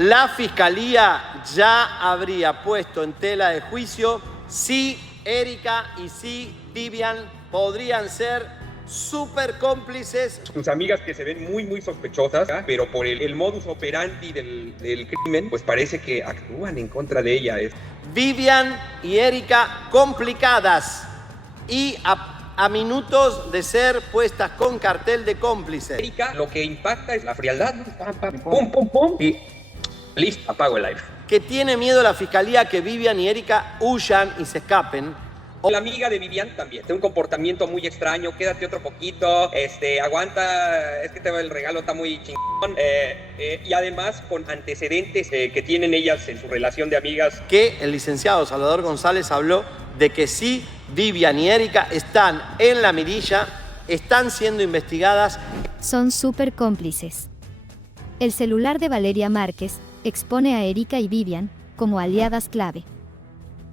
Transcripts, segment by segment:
la Fiscalía ya habría puesto en tela de juicio si Erika y si Vivian podrían ser supercómplices. Tus amigas que se ven muy sospechosas, ¿eh? Pero por el modus operandi del crimen, pues parece que actúan en contra de ella. Vivian y Erika complicadas y a minutos de ser puestas con cartel de cómplices. Erika, lo que impacta es la frialdad. Pum, pum, pum. Y listo, apago el live. Que tiene miedo la Fiscalía que Vivian y Erika huyan y se escapen. La amiga de Vivian también, tiene un comportamiento muy extraño, quédate otro poquito, aguanta, es que el regalo está muy chingón, y además con antecedentes que tienen ellas en su relación de amigas. Que el licenciado Salvador González habló de que sí, Vivian y Erika están en la mirilla, están siendo investigadas. Son súper cómplices. El celular de Valeria Márquez expone a Erika y Vivian como aliadas clave.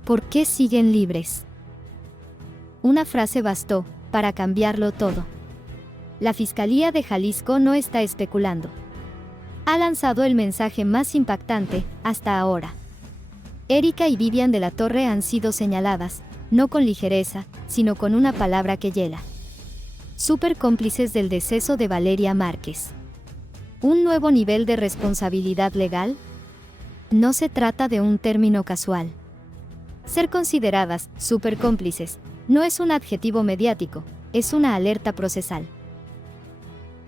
¿Por qué siguen libres? Una frase bastó para cambiarlo todo. La Fiscalía de Jalisco no está especulando. Ha lanzado el mensaje más impactante hasta ahora. Erika y Vivian de la Torre han sido señaladas, no con ligereza, sino con una palabra que hiela. Súper cómplices del deceso de Valeria Márquez. ¿Un nuevo nivel de responsabilidad legal? No se trata de un término casual. Ser consideradas súper cómplices no es un adjetivo mediático, es una alerta procesal.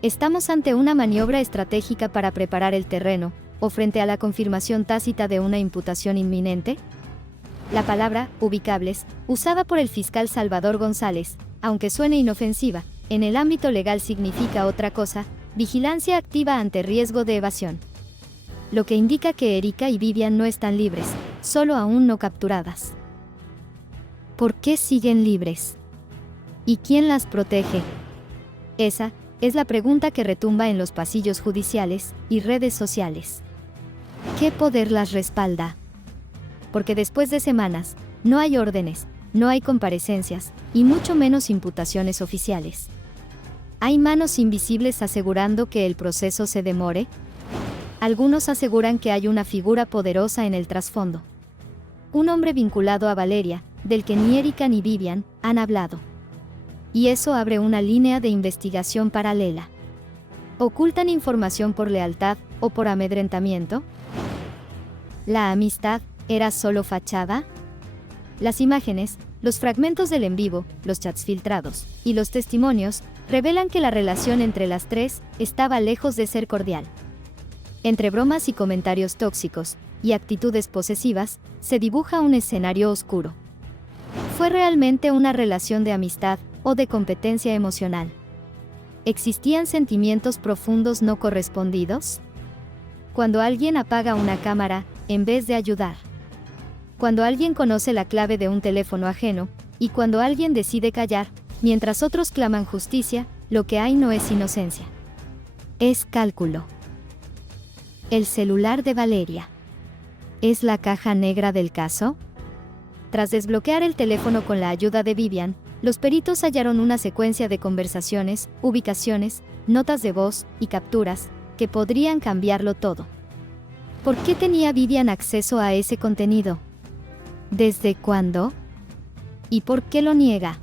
¿Estamos ante una maniobra estratégica para preparar el terreno, o frente a la confirmación tácita de una imputación inminente? La palabra ubicables, usada por el fiscal Salvador González, aunque suene inofensiva, en el ámbito legal significa otra cosa: vigilancia activa ante riesgo de evasión. Lo que indica que Erika y Vivian no están libres, solo aún no capturadas. ¿Por qué siguen libres? ¿Y quién las protege? Esa es la pregunta que retumba en los pasillos judiciales y redes sociales. ¿Qué poder las respalda? Porque después de semanas, no hay órdenes, no hay comparecencias, y mucho menos imputaciones oficiales. ¿Hay manos invisibles asegurando que el proceso se demore? Algunos aseguran que hay una figura poderosa en el trasfondo. Un hombre vinculado a Valeria, del que ni Erika ni Vivian han hablado. Y eso abre una línea de investigación paralela. ¿Ocultan información por lealtad o por amedrentamiento? ¿La amistad era solo fachada? Las imágenes, los fragmentos del en vivo, los chats filtrados y los testimonios revelan que la relación entre las tres estaba lejos de ser cordial. Entre bromas y comentarios tóxicos y actitudes posesivas, se dibuja un escenario oscuro. ¿Fue realmente una relación de amistad o de competencia emocional? ¿Existían sentimientos profundos no correspondidos? Cuando alguien apaga una cámara, en vez de ayudar. Cuando alguien conoce la clave de un teléfono ajeno, y cuando alguien decide callar, mientras otros claman justicia, lo que hay no es inocencia. Es cálculo. El celular de Valeria. ¿Es la caja negra del caso? Tras desbloquear el teléfono con la ayuda de Vivian, los peritos hallaron una secuencia de conversaciones, ubicaciones, notas de voz y capturas, que podrían cambiarlo todo. ¿Por qué tenía Vivian acceso a ese contenido? ¿Desde cuándo? ¿Y por qué lo niega?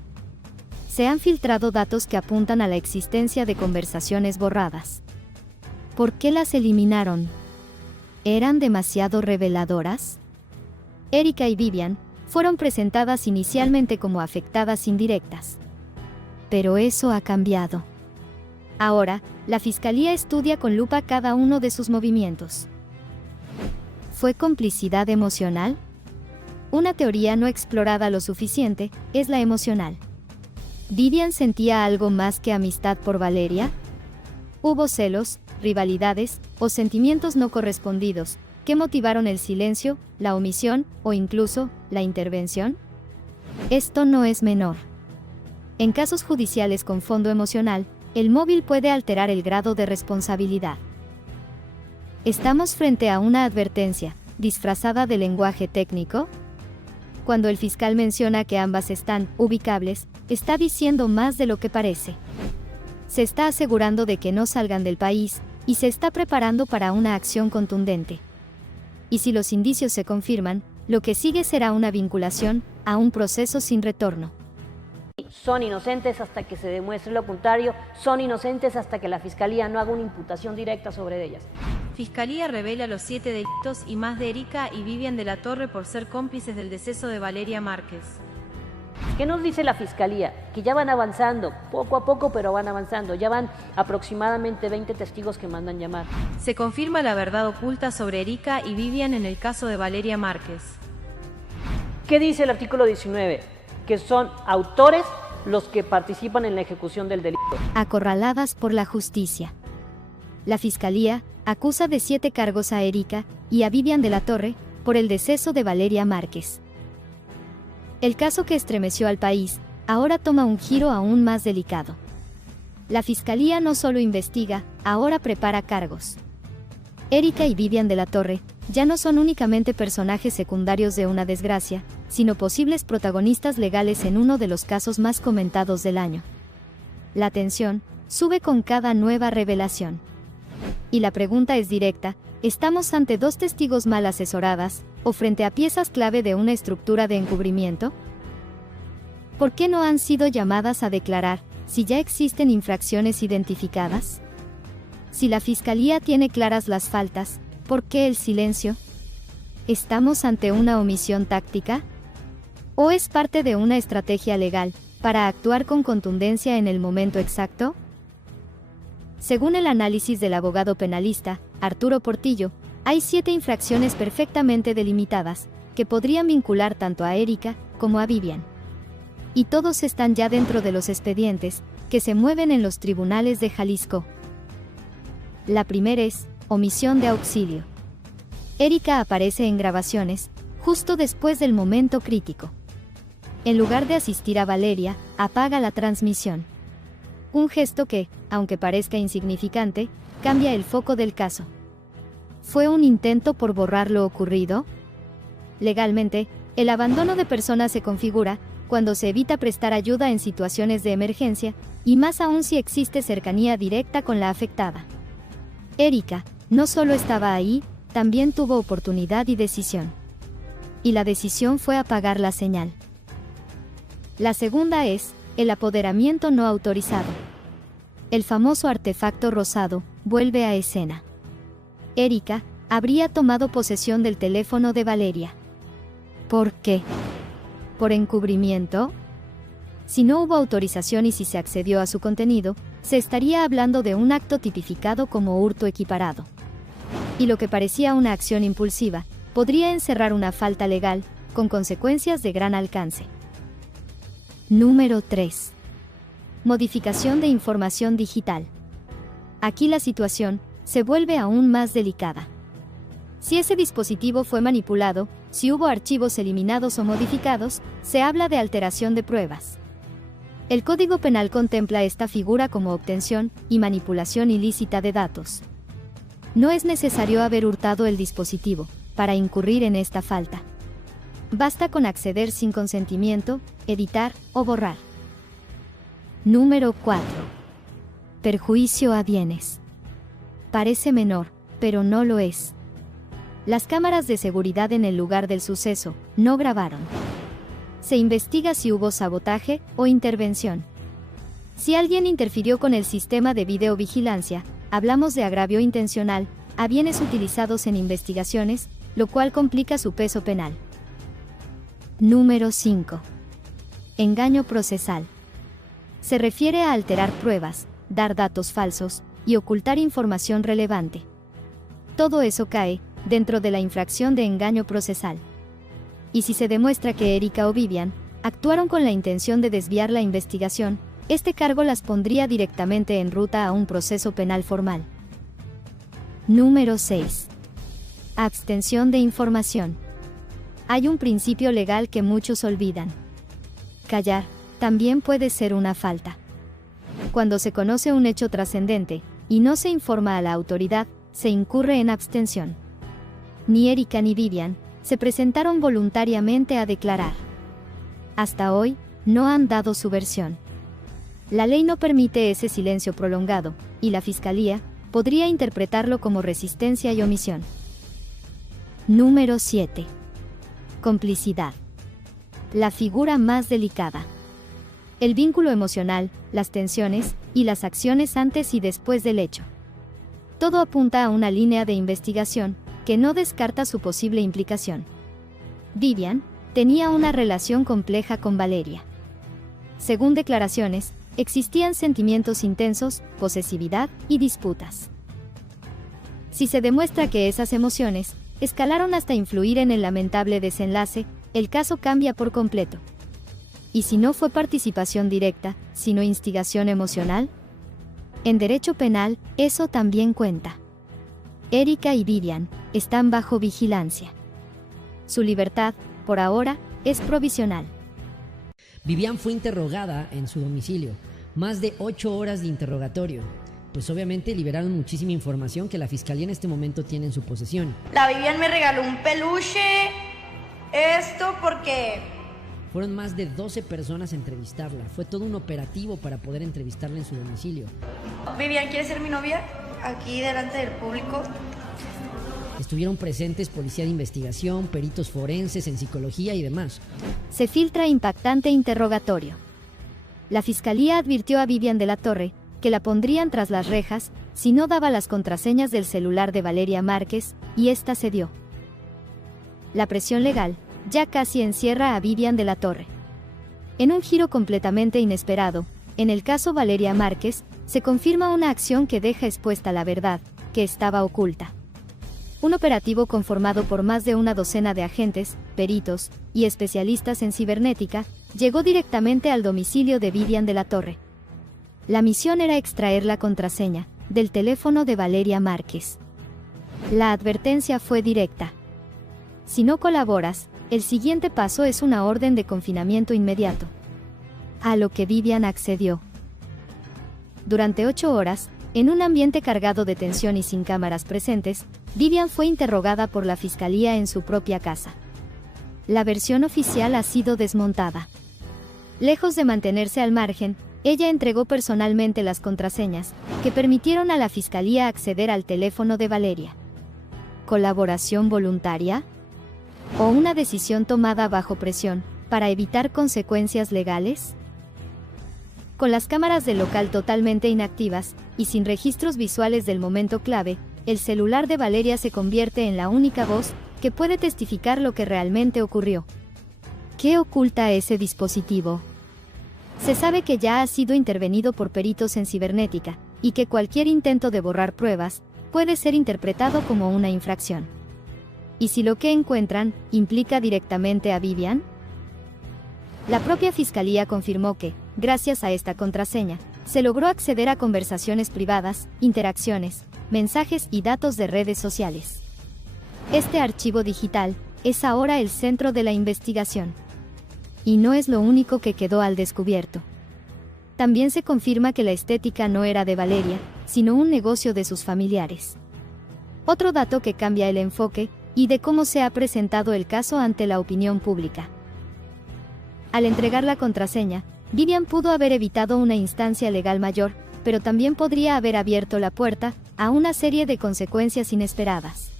Se han filtrado datos que apuntan a la existencia de conversaciones borradas. ¿Por qué las eliminaron? ¿Eran demasiado reveladoras? Erika y Vivian fueron presentadas inicialmente como afectadas indirectas. Pero eso ha cambiado. Ahora, la Fiscalía estudia con lupa cada uno de sus movimientos. ¿Fue complicidad emocional? Una teoría no explorada lo suficiente es la emocional. ¿Vivian sentía algo más que amistad por Valeria? ¿Hubo celos, rivalidades o sentimientos no correspondidos que motivaron el silencio, la omisión o incluso la intervención? Esto no es menor. En casos judiciales con fondo emocional, el móvil puede alterar el grado de responsabilidad. ¿Estamos frente a una advertencia disfrazada de lenguaje técnico? Cuando el fiscal menciona que ambas están ubicables, está diciendo más de lo que parece. Se está asegurando de que no salgan del país, y se está preparando para una acción contundente. y si los indicios se confirman, lo que sigue será una vinculación a un proceso sin retorno. Son inocentes hasta que se demuestre lo contrario, son inocentes hasta que la Fiscalía no haga una imputación directa sobre ellas. Fiscalía revela los 7 delitos y más de Erika y Vivian de la Torre por ser cómplices del deceso de Valeria Márquez. ¿Qué nos dice la Fiscalía? Que ya van avanzando, poco a poco, pero van avanzando. Ya van aproximadamente 20 testigos que mandan llamar. Se confirma la verdad oculta sobre Erika y Vivian en el caso de Valeria Márquez. ¿Qué dice el artículo 19? Que son autores los que participan en la ejecución del delito. Acorraladas por la justicia. La Fiscalía acusa de 7 cargos a Erika y a Vivian de la Torre por el deceso de Valeria Márquez. El caso que estremeció al país ahora toma un giro aún más delicado. La Fiscalía no solo investiga, ahora prepara cargos. Erika y Vivian de la Torre ya no son únicamente personajes secundarios de una desgracia, sino posibles protagonistas legales en uno de los casos más comentados del año. La tensión sube con cada nueva revelación. Y la pregunta es directa: ¿estamos ante 2 testigos mal asesoradas, o frente a piezas clave de una estructura de encubrimiento? ¿Por qué no han sido llamadas a declarar, si ya existen infracciones identificadas? Si la Fiscalía tiene claras las faltas, ¿por qué el silencio? ¿Estamos ante una omisión táctica? ¿O es parte de una estrategia legal, para actuar con contundencia en el momento exacto? Según el análisis del abogado penalista, Arturo Portillo, hay 7 infracciones perfectamente delimitadas, que podrían vincular tanto a Erika como a Vivian. Y todos están ya dentro de los expedientes, que se mueven en los tribunales de Jalisco. La primera es omisión de auxilio. Erika aparece en grabaciones, justo después del momento crítico. En lugar de asistir a Valeria, apaga la transmisión. Un gesto que, aunque parezca insignificante, cambia el foco del caso. ¿Fue un intento por borrar lo ocurrido? Legalmente, el abandono de personas se configura cuando se evita prestar ayuda en situaciones de emergencia, y más aún si existe cercanía directa con la afectada. Erika no solo estaba ahí, también tuvo oportunidad y decisión. Y la decisión fue apagar la señal. La segunda es el apoderamiento no autorizado. El famoso artefacto rosado vuelve a escena. Erika habría tomado posesión del teléfono de Valeria. ¿Por qué? ¿Por encubrimiento? Si no hubo autorización y si se accedió a su contenido, se estaría hablando de un acto tipificado como hurto equiparado. Y lo que parecía una acción impulsiva, podría encerrar una falta legal, con consecuencias de gran alcance. Número 3. Modificación de información digital. Aquí la situación se vuelve aún más delicada. Si ese dispositivo fue manipulado, si hubo archivos eliminados o modificados, se habla de alteración de pruebas. El Código Penal contempla esta figura como obtención y manipulación ilícita de datos. No es necesario haber hurtado el dispositivo para incurrir en esta falta. Basta con acceder sin consentimiento, editar o borrar. Número 4. Perjuicio a bienes. Parece menor, pero no lo es. Las cámaras de seguridad en el lugar del suceso no grabaron. Se investiga si hubo sabotaje o intervención. Si alguien interfirió con el sistema de videovigilancia, hablamos de agravio intencional a bienes utilizados en investigaciones, lo cual complica su peso penal. Número 5. Engaño procesal. Se refiere a alterar pruebas, dar datos falsos y ocultar información relevante. Todo eso cae dentro de la infracción de engaño procesal. Y si se demuestra que Erika o Vivian actuaron con la intención de desviar la investigación, este cargo las pondría directamente en ruta a un proceso penal formal. Número 6. Abstención de información. Hay un principio legal que muchos olvidan. Callar también puede ser una falta. Cuando se conoce un hecho trascendente y no se informa a la autoridad, se incurre en abstención. Ni Erika ni Vivian se presentaron voluntariamente a declarar. Hasta hoy, no han dado su versión. La ley no permite ese silencio prolongado, y la Fiscalía podría interpretarlo como resistencia y omisión. Número 7. Complicidad. La figura más delicada. El vínculo emocional, las tensiones y las acciones antes y después del hecho. Todo apunta a una línea de investigación que no descarta su posible implicación. Vivian tenía una relación compleja con Valeria. Según declaraciones, existían sentimientos intensos, posesividad y disputas. Si se demuestra que esas emociones escalaron hasta influir en el lamentable desenlace, el caso cambia por completo. ¿Y si no fue participación directa, sino instigación emocional? En derecho penal, eso también cuenta. Erika y Vivian están bajo vigilancia. Su libertad, por ahora, es provisional. Vivian fue interrogada en su domicilio, más de 8 horas de interrogatorio. Pues obviamente liberaron muchísima información que la Fiscalía en este momento tiene en su posesión. La Vivian me regaló un peluche, esto porque... Fueron más de 12 personas a entrevistarla. Fue todo un operativo para poder entrevistarla en su domicilio. Vivian, ¿quieres ser mi novia? Aquí delante del público. Estuvieron presentes policía de investigación, peritos forenses en psicología y demás. Se filtra impactante interrogatorio. La Fiscalía advirtió a Vivian de la Torre que la pondrían tras las rejas si no daba las contraseñas del celular de Valeria Márquez, y esta cedió. La presión legal ya casi encierra a Vivian de la Torre. En un giro completamente inesperado, en el caso Valeria Márquez, se confirma una acción que deja expuesta la verdad, que estaba oculta. Un operativo conformado por más de una docena de agentes, peritos y especialistas en cibernética, llegó directamente al domicilio de Vivian de la Torre. La misión era extraer la contraseña del teléfono de Valeria Márquez. La advertencia fue directa. Si no colaboras, el siguiente paso es una orden de confinamiento inmediato. A lo que Vivian accedió. Durante 8 horas, en un ambiente cargado de tensión y sin cámaras presentes, Vivian fue interrogada por la Fiscalía en su propia casa. La versión oficial ha sido desmontada. Lejos de mantenerse al margen, ella entregó personalmente las contraseñas, que permitieron a la Fiscalía acceder al teléfono de Valeria. ¿Colaboración voluntaria? ¿O una decisión tomada bajo presión, para evitar consecuencias legales? Con las cámaras del local totalmente inactivas, y sin registros visuales del momento clave, el celular de Valeria se convierte en la única voz que puede testificar lo que realmente ocurrió. ¿Qué oculta ese dispositivo? Se sabe que ya ha sido intervenido por peritos en cibernética, y que cualquier intento de borrar pruebas puede ser interpretado como una infracción. ¿Y si lo que encuentran implica directamente a Vivian? La propia Fiscalía confirmó que, gracias a esta contraseña, se logró acceder a conversaciones privadas, interacciones, mensajes y datos de redes sociales. Este archivo digital es ahora el centro de la investigación. Y no es lo único que quedó al descubierto. También se confirma que la estética no era de Valeria, sino un negocio de sus familiares. Otro dato que cambia el enfoque y de cómo se ha presentado el caso ante la opinión pública. Al entregar la contraseña, Vivian pudo haber evitado una instancia legal mayor, pero también podría haber abierto la puerta a una serie de consecuencias inesperadas.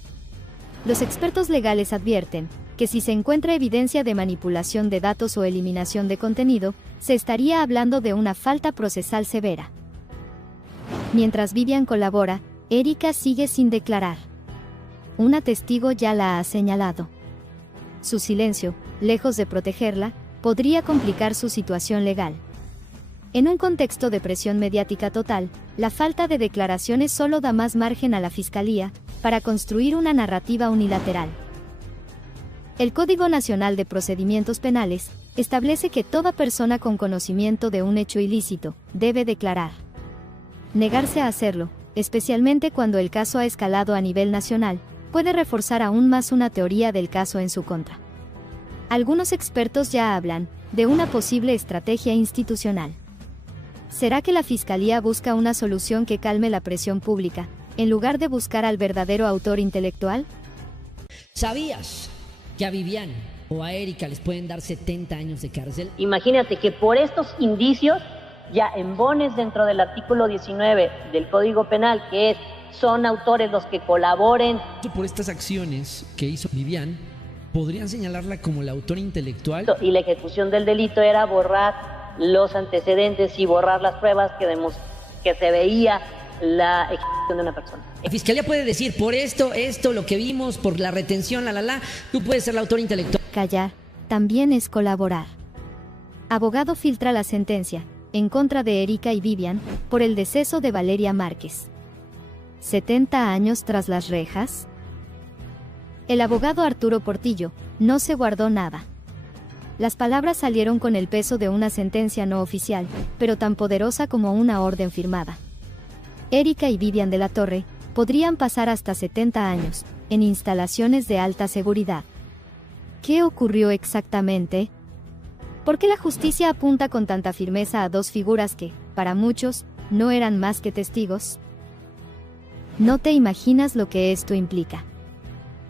Los expertos legales advierten que si se encuentra evidencia de manipulación de datos o eliminación de contenido, se estaría hablando de una falta procesal severa. Mientras Vivian colabora, Erika sigue sin declarar. Una testigo ya la ha señalado. Su silencio, lejos de protegerla, podría complicar su situación legal. En un contexto de presión mediática total, la falta de declaraciones solo da más margen a la Fiscalía para construir una narrativa unilateral. El Código Nacional de Procedimientos Penales establece que toda persona con conocimiento de un hecho ilícito debe declarar. Negarse a hacerlo, especialmente cuando el caso ha escalado a nivel nacional, puede reforzar aún más una teoría del caso en su contra. Algunos expertos ya hablan de una posible estrategia institucional. ¿Será que la Fiscalía busca una solución que calme la presión pública, en lugar de buscar al verdadero autor intelectual? ¿Sabías que a Vivian o a Erika les pueden dar 70 años de cárcel? Imagínate que por estos indicios ya embones dentro del artículo 19 del Código Penal, que es son autores los que colaboren. Por estas acciones que hizo Vivian, ¿podrían señalarla como la autora intelectual? Y la ejecución del delito era borrar los antecedentes y borrar las pruebas que se veía la ejecución de una persona. La fiscalía puede decir, por esto, lo que vimos, por la retención, tú puedes ser la autora intelectual. Callar también es colaborar. Abogado filtra la sentencia en contra de Erika y Vivian por el deceso de Valeria Márquez. 70 años tras las rejas. El abogado Arturo Portillo no se guardó nada. Las palabras salieron con el peso de una sentencia no oficial, pero tan poderosa como una orden firmada. Erika y Vivian de la Torre podrían pasar hasta 70 años en instalaciones de alta seguridad. ¿Qué ocurrió exactamente? ¿Por qué la justicia apunta con tanta firmeza a dos figuras que, para muchos, no eran más que testigos? No te imaginas lo que esto implica.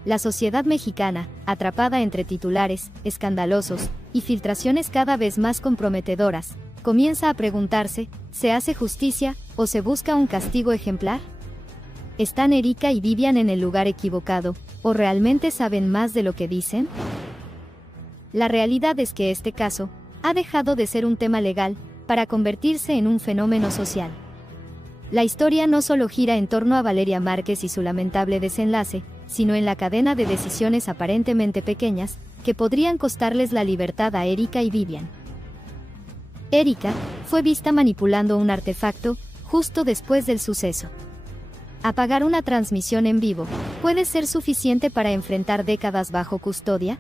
La sociedad mexicana, atrapada entre titulares escandalosos y filtraciones cada vez más comprometedoras, comienza a preguntarse, ¿se hace justicia o se busca un castigo ejemplar? ¿Están Erika y Vivian en el lugar equivocado, o realmente saben más de lo que dicen? La realidad es que este caso ha dejado de ser un tema legal para convertirse en un fenómeno social. La historia no solo gira en torno a Valeria Márquez y su lamentable desenlace, sino en la cadena de decisiones aparentemente pequeñas que podrían costarles la libertad a Erika y Vivian. Erika fue vista manipulando un artefacto justo después del suceso. ¿Apagar una transmisión en vivo puede ser suficiente para enfrentar décadas bajo custodia?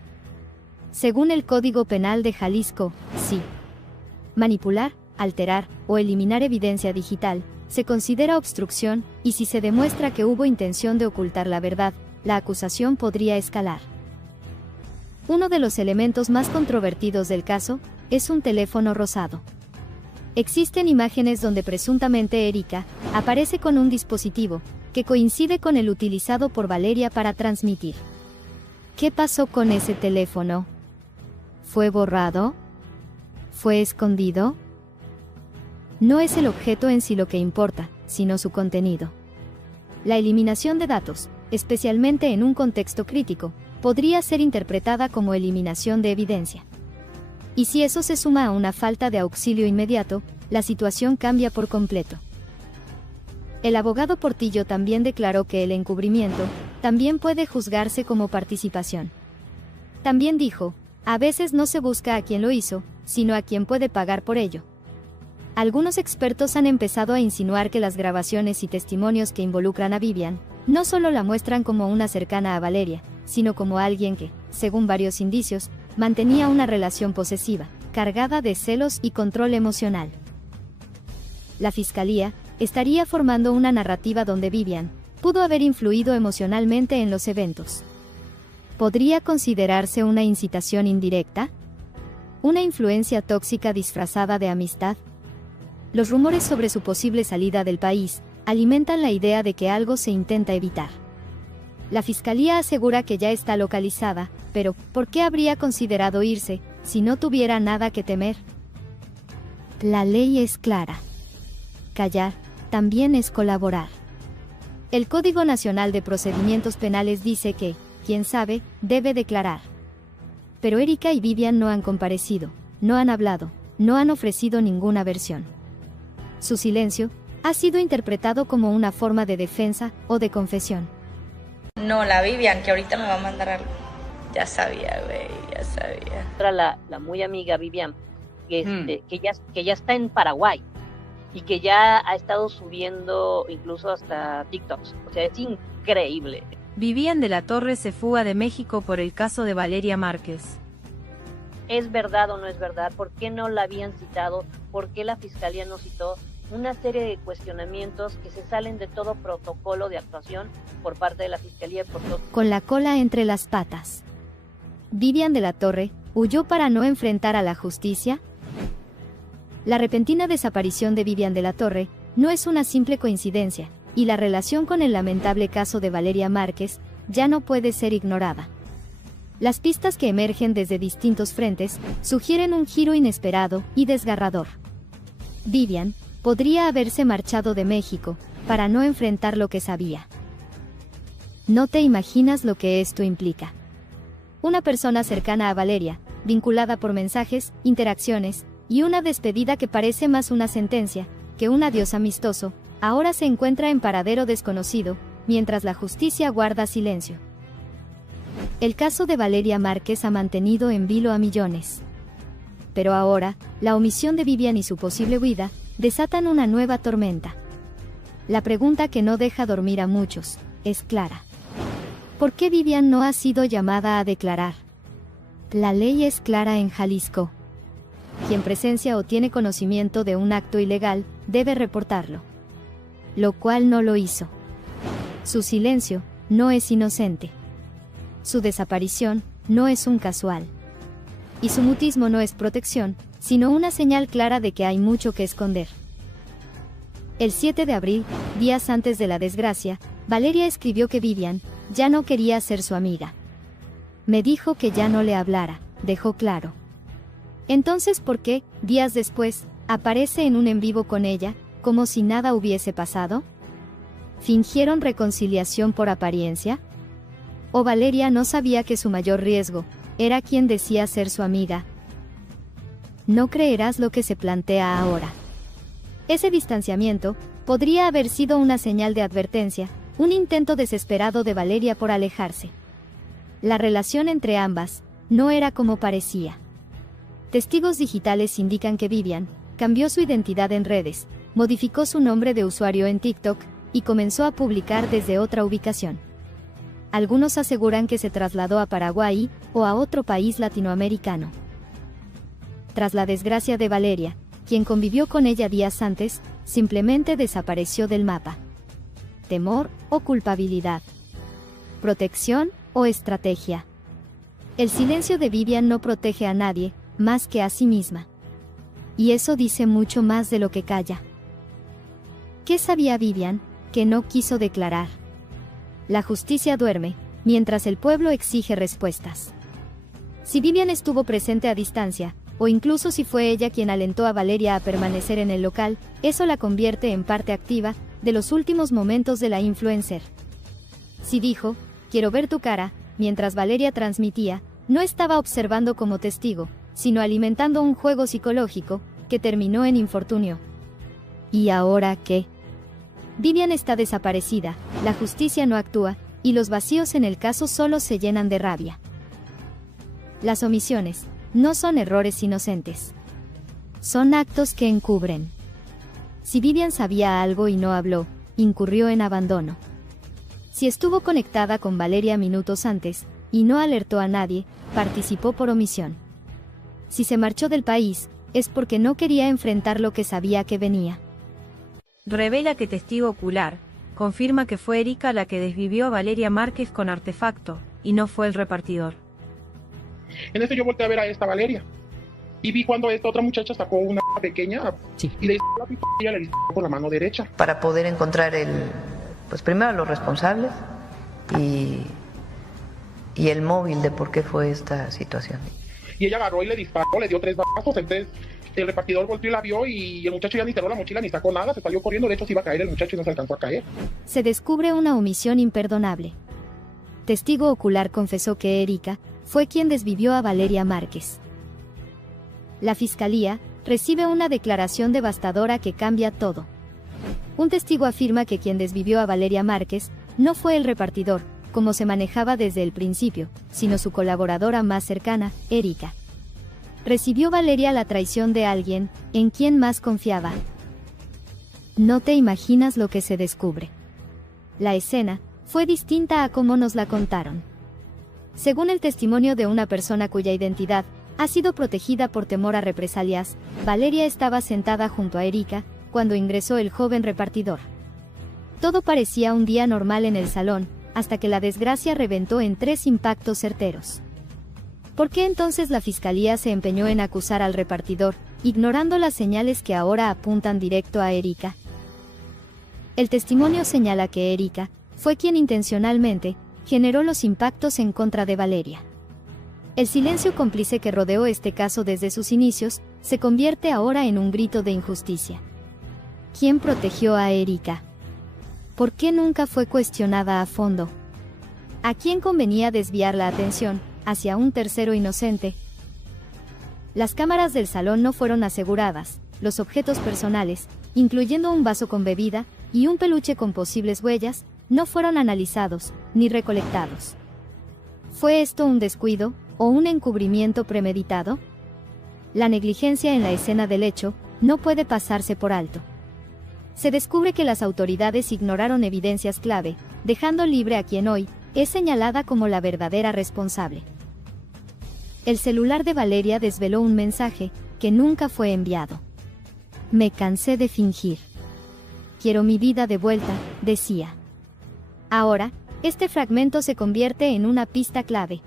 Según el Código Penal de Jalisco, sí. Manipular, alterar o eliminar evidencia digital se considera obstrucción, y si se demuestra que hubo intención de ocultar la verdad, la acusación podría escalar. Uno de los elementos más controvertidos del caso es un teléfono rosado. Existen imágenes donde presuntamente Erika aparece con un dispositivo que coincide con el utilizado por Valeria para transmitir. ¿Qué pasó con ese teléfono? ¿Fue borrado? ¿Fue escondido? No es el objeto en sí lo que importa, sino su contenido. La eliminación de datos, especialmente en un contexto crítico, podría ser interpretada como eliminación de evidencia. Y si eso se suma a una falta de auxilio inmediato, la situación cambia por completo. El abogado Portillo también declaró que el encubrimiento también puede juzgarse como participación. También dijo, a veces no se busca a quien lo hizo, sino a quien puede pagar por ello. Algunos expertos han empezado a insinuar que las grabaciones y testimonios que involucran a Vivian no solo la muestran como una cercana a Valeria, sino como alguien que, según varios indicios, mantenía una relación posesiva, cargada de celos y control emocional. La Fiscalía estaría formando una narrativa donde Vivian pudo haber influido emocionalmente en los eventos. ¿Podría considerarse una incitación indirecta? ¿Una influencia tóxica disfrazada de amistad? Los rumores sobre su posible salida del país alimentan la idea de que algo se intenta evitar. La Fiscalía asegura que ya está localizada, pero ¿por qué habría considerado irse si no tuviera nada que temer? La ley es clara. Callar también es colaborar. El Código Nacional de Procedimientos Penales dice que, quien sabe, debe declarar. Pero Erika y Vivian no han comparecido, no han hablado, no han ofrecido ninguna versión. Su silencio ha sido interpretado como una forma de defensa o de confesión. No, la Vivian, que ahorita me va a mandar algo. Ya sabía, güey, ya sabía. La muy amiga Vivian, que ya está en Paraguay y que ya ha estado subiendo incluso hasta TikToks. O sea, es increíble. Vivian de la Torre se fuga de México por el caso de Valeria Márquez. ¿Es verdad o no es verdad? ¿Por qué no la habían citado? ¿Por qué la Fiscalía no citó? Una serie de cuestionamientos que se salen de todo protocolo de actuación por parte de la Fiscalía. Con la cola entre las patas. ¿Vivian de la Torre huyó para no enfrentar a la justicia? La repentina desaparición de Vivian de la Torre no es una simple coincidencia, y la relación con el lamentable caso de Valeria Márquez ya no puede ser ignorada. Las pistas que emergen desde distintos frentes sugieren un giro inesperado y desgarrador. Vivian podría haberse marchado de México para no enfrentar lo que sabía. No te imaginas lo que esto implica. Una persona cercana a Valeria, vinculada por mensajes, interacciones, y una despedida que parece más una sentencia que un adiós amistoso, ahora se encuentra en paradero desconocido, mientras la justicia guarda silencio. El caso de Valeria Márquez ha mantenido en vilo a millones. Pero ahora, la omisión de Vivian y su posible huida, desatan una nueva tormenta. La pregunta que no deja dormir a muchos, es clara. ¿Por qué Vivian no ha sido llamada a declarar? La ley es clara en Jalisco. Quien presencia o tiene conocimiento de un acto ilegal, debe reportarlo. Lo cual no lo hizo. Su silencio, no es inocente. Su desaparición, no es un casual. Y su mutismo no es protección, sino una señal clara de que hay mucho que esconder. El 7 de abril, días antes de la desgracia, Valeria escribió que Vivian ya no quería ser su amiga. Me dijo que ya no le hablara, dejó claro. Entonces, ¿por qué, días después, aparece en un en vivo con ella, como si nada hubiese pasado? ¿Fingieron reconciliación por apariencia? ¿O Valeria no sabía que su mayor riesgo era quien decía ser su amiga? No creerás lo que se plantea ahora. Ese distanciamiento podría haber sido una señal de advertencia, un intento desesperado de Valeria por alejarse. La relación entre ambas no era como parecía. Testigos digitales indican que Vivian cambió su identidad en redes, modificó su nombre de usuario en TikTok y comenzó a publicar desde otra ubicación. Algunos aseguran que se trasladó a Paraguay o a otro país latinoamericano. Tras la desgracia de Valeria, quien convivió con ella días antes, simplemente desapareció del mapa. ¿Temor o culpabilidad? ¿Protección o estrategia? El silencio de Vivian no protege a nadie, más que a sí misma. Y eso dice mucho más de lo que calla. ¿Qué sabía Vivian, que no quiso declarar? La justicia duerme, mientras el pueblo exige respuestas. Si Vivian estuvo presente a distancia, o incluso si fue ella quien alentó a Valeria a permanecer en el local, eso la convierte en parte activa de los últimos momentos de la influencer. Si dijo, quiero ver tu cara, mientras Valeria transmitía, no estaba observando como testigo, sino alimentando un juego psicológico, que terminó en infortunio. ¿Y ahora qué? Vivian está desaparecida, la justicia no actúa, y los vacíos en el caso solo se llenan de rabia. Las omisiones no son errores inocentes. Son actos que encubren. Si Vivian sabía algo y no habló, incurrió en abandono. Si estuvo conectada con Valeria minutos antes, y no alertó a nadie, participó por omisión. Si se marchó del país, es porque no quería enfrentar lo que sabía que venía. Revela que testigo ocular confirma que fue Erika la que desvivió a Valeria Márquez con artefacto, y no fue el repartidor. En eso yo volteé a ver a esta Valeria, y vi cuando esta otra muchacha sacó una pequeña, y le hizo la pistola, le disparó con la mano derecha. Para poder encontrar pues primero los responsables, y el móvil de por qué fue esta situación. Y ella agarró y le disparó, le dio 3 balazos, entonces el repartidor volvió y la vio y el muchacho ya ni cerró la mochila ni sacó nada, se salió corriendo, de hecho se iba a caer el muchacho y no se alcanzó a caer. Se descubre una omisión imperdonable. Testigo ocular confesó que Erika fue quien desvivió a Valeria Márquez. La Fiscalía recibe una declaración devastadora que cambia todo. Un testigo afirma que quien desvivió a Valeria Márquez no fue el repartidor, como se manejaba desde el principio, sino su colaboradora más cercana, Erika. Recibió Valeria la traición de alguien en quien más confiaba. No te imaginas lo que se descubre. La escena fue distinta a como nos la contaron. Según el testimonio de una persona cuya identidad ha sido protegida por temor a represalias, Valeria estaba sentada junto a Erika cuando ingresó el joven repartidor. Todo parecía un día normal en el salón, hasta que la desgracia reventó en 3 impactos certeros. ¿Por qué entonces la Fiscalía se empeñó en acusar al repartidor, ignorando las señales que ahora apuntan directo a Erika? El testimonio señala que Erika fue quien intencionalmente generó los impactos en contra de Valeria. El silencio cómplice que rodeó este caso desde sus inicios se convierte ahora en un grito de injusticia. ¿Quién protegió a Erika? ¿Por qué nunca fue cuestionada a fondo? ¿A quién convenía desviar la atención hacia un tercero inocente? Las cámaras del salón no fueron aseguradas, los objetos personales, incluyendo un vaso con bebida y un peluche con posibles huellas, no fueron analizados ni recolectados. ¿Fue esto un descuido o un encubrimiento premeditado? La negligencia en la escena del hecho no puede pasarse por alto. Se descubre que las autoridades ignoraron evidencias clave, dejando libre a quien hoy es señalada como la verdadera responsable. El celular de Valeria desveló un mensaje que nunca fue enviado. Me cansé de fingir. Quiero mi vida de vuelta, decía. Ahora, este fragmento se convierte en una pista clave.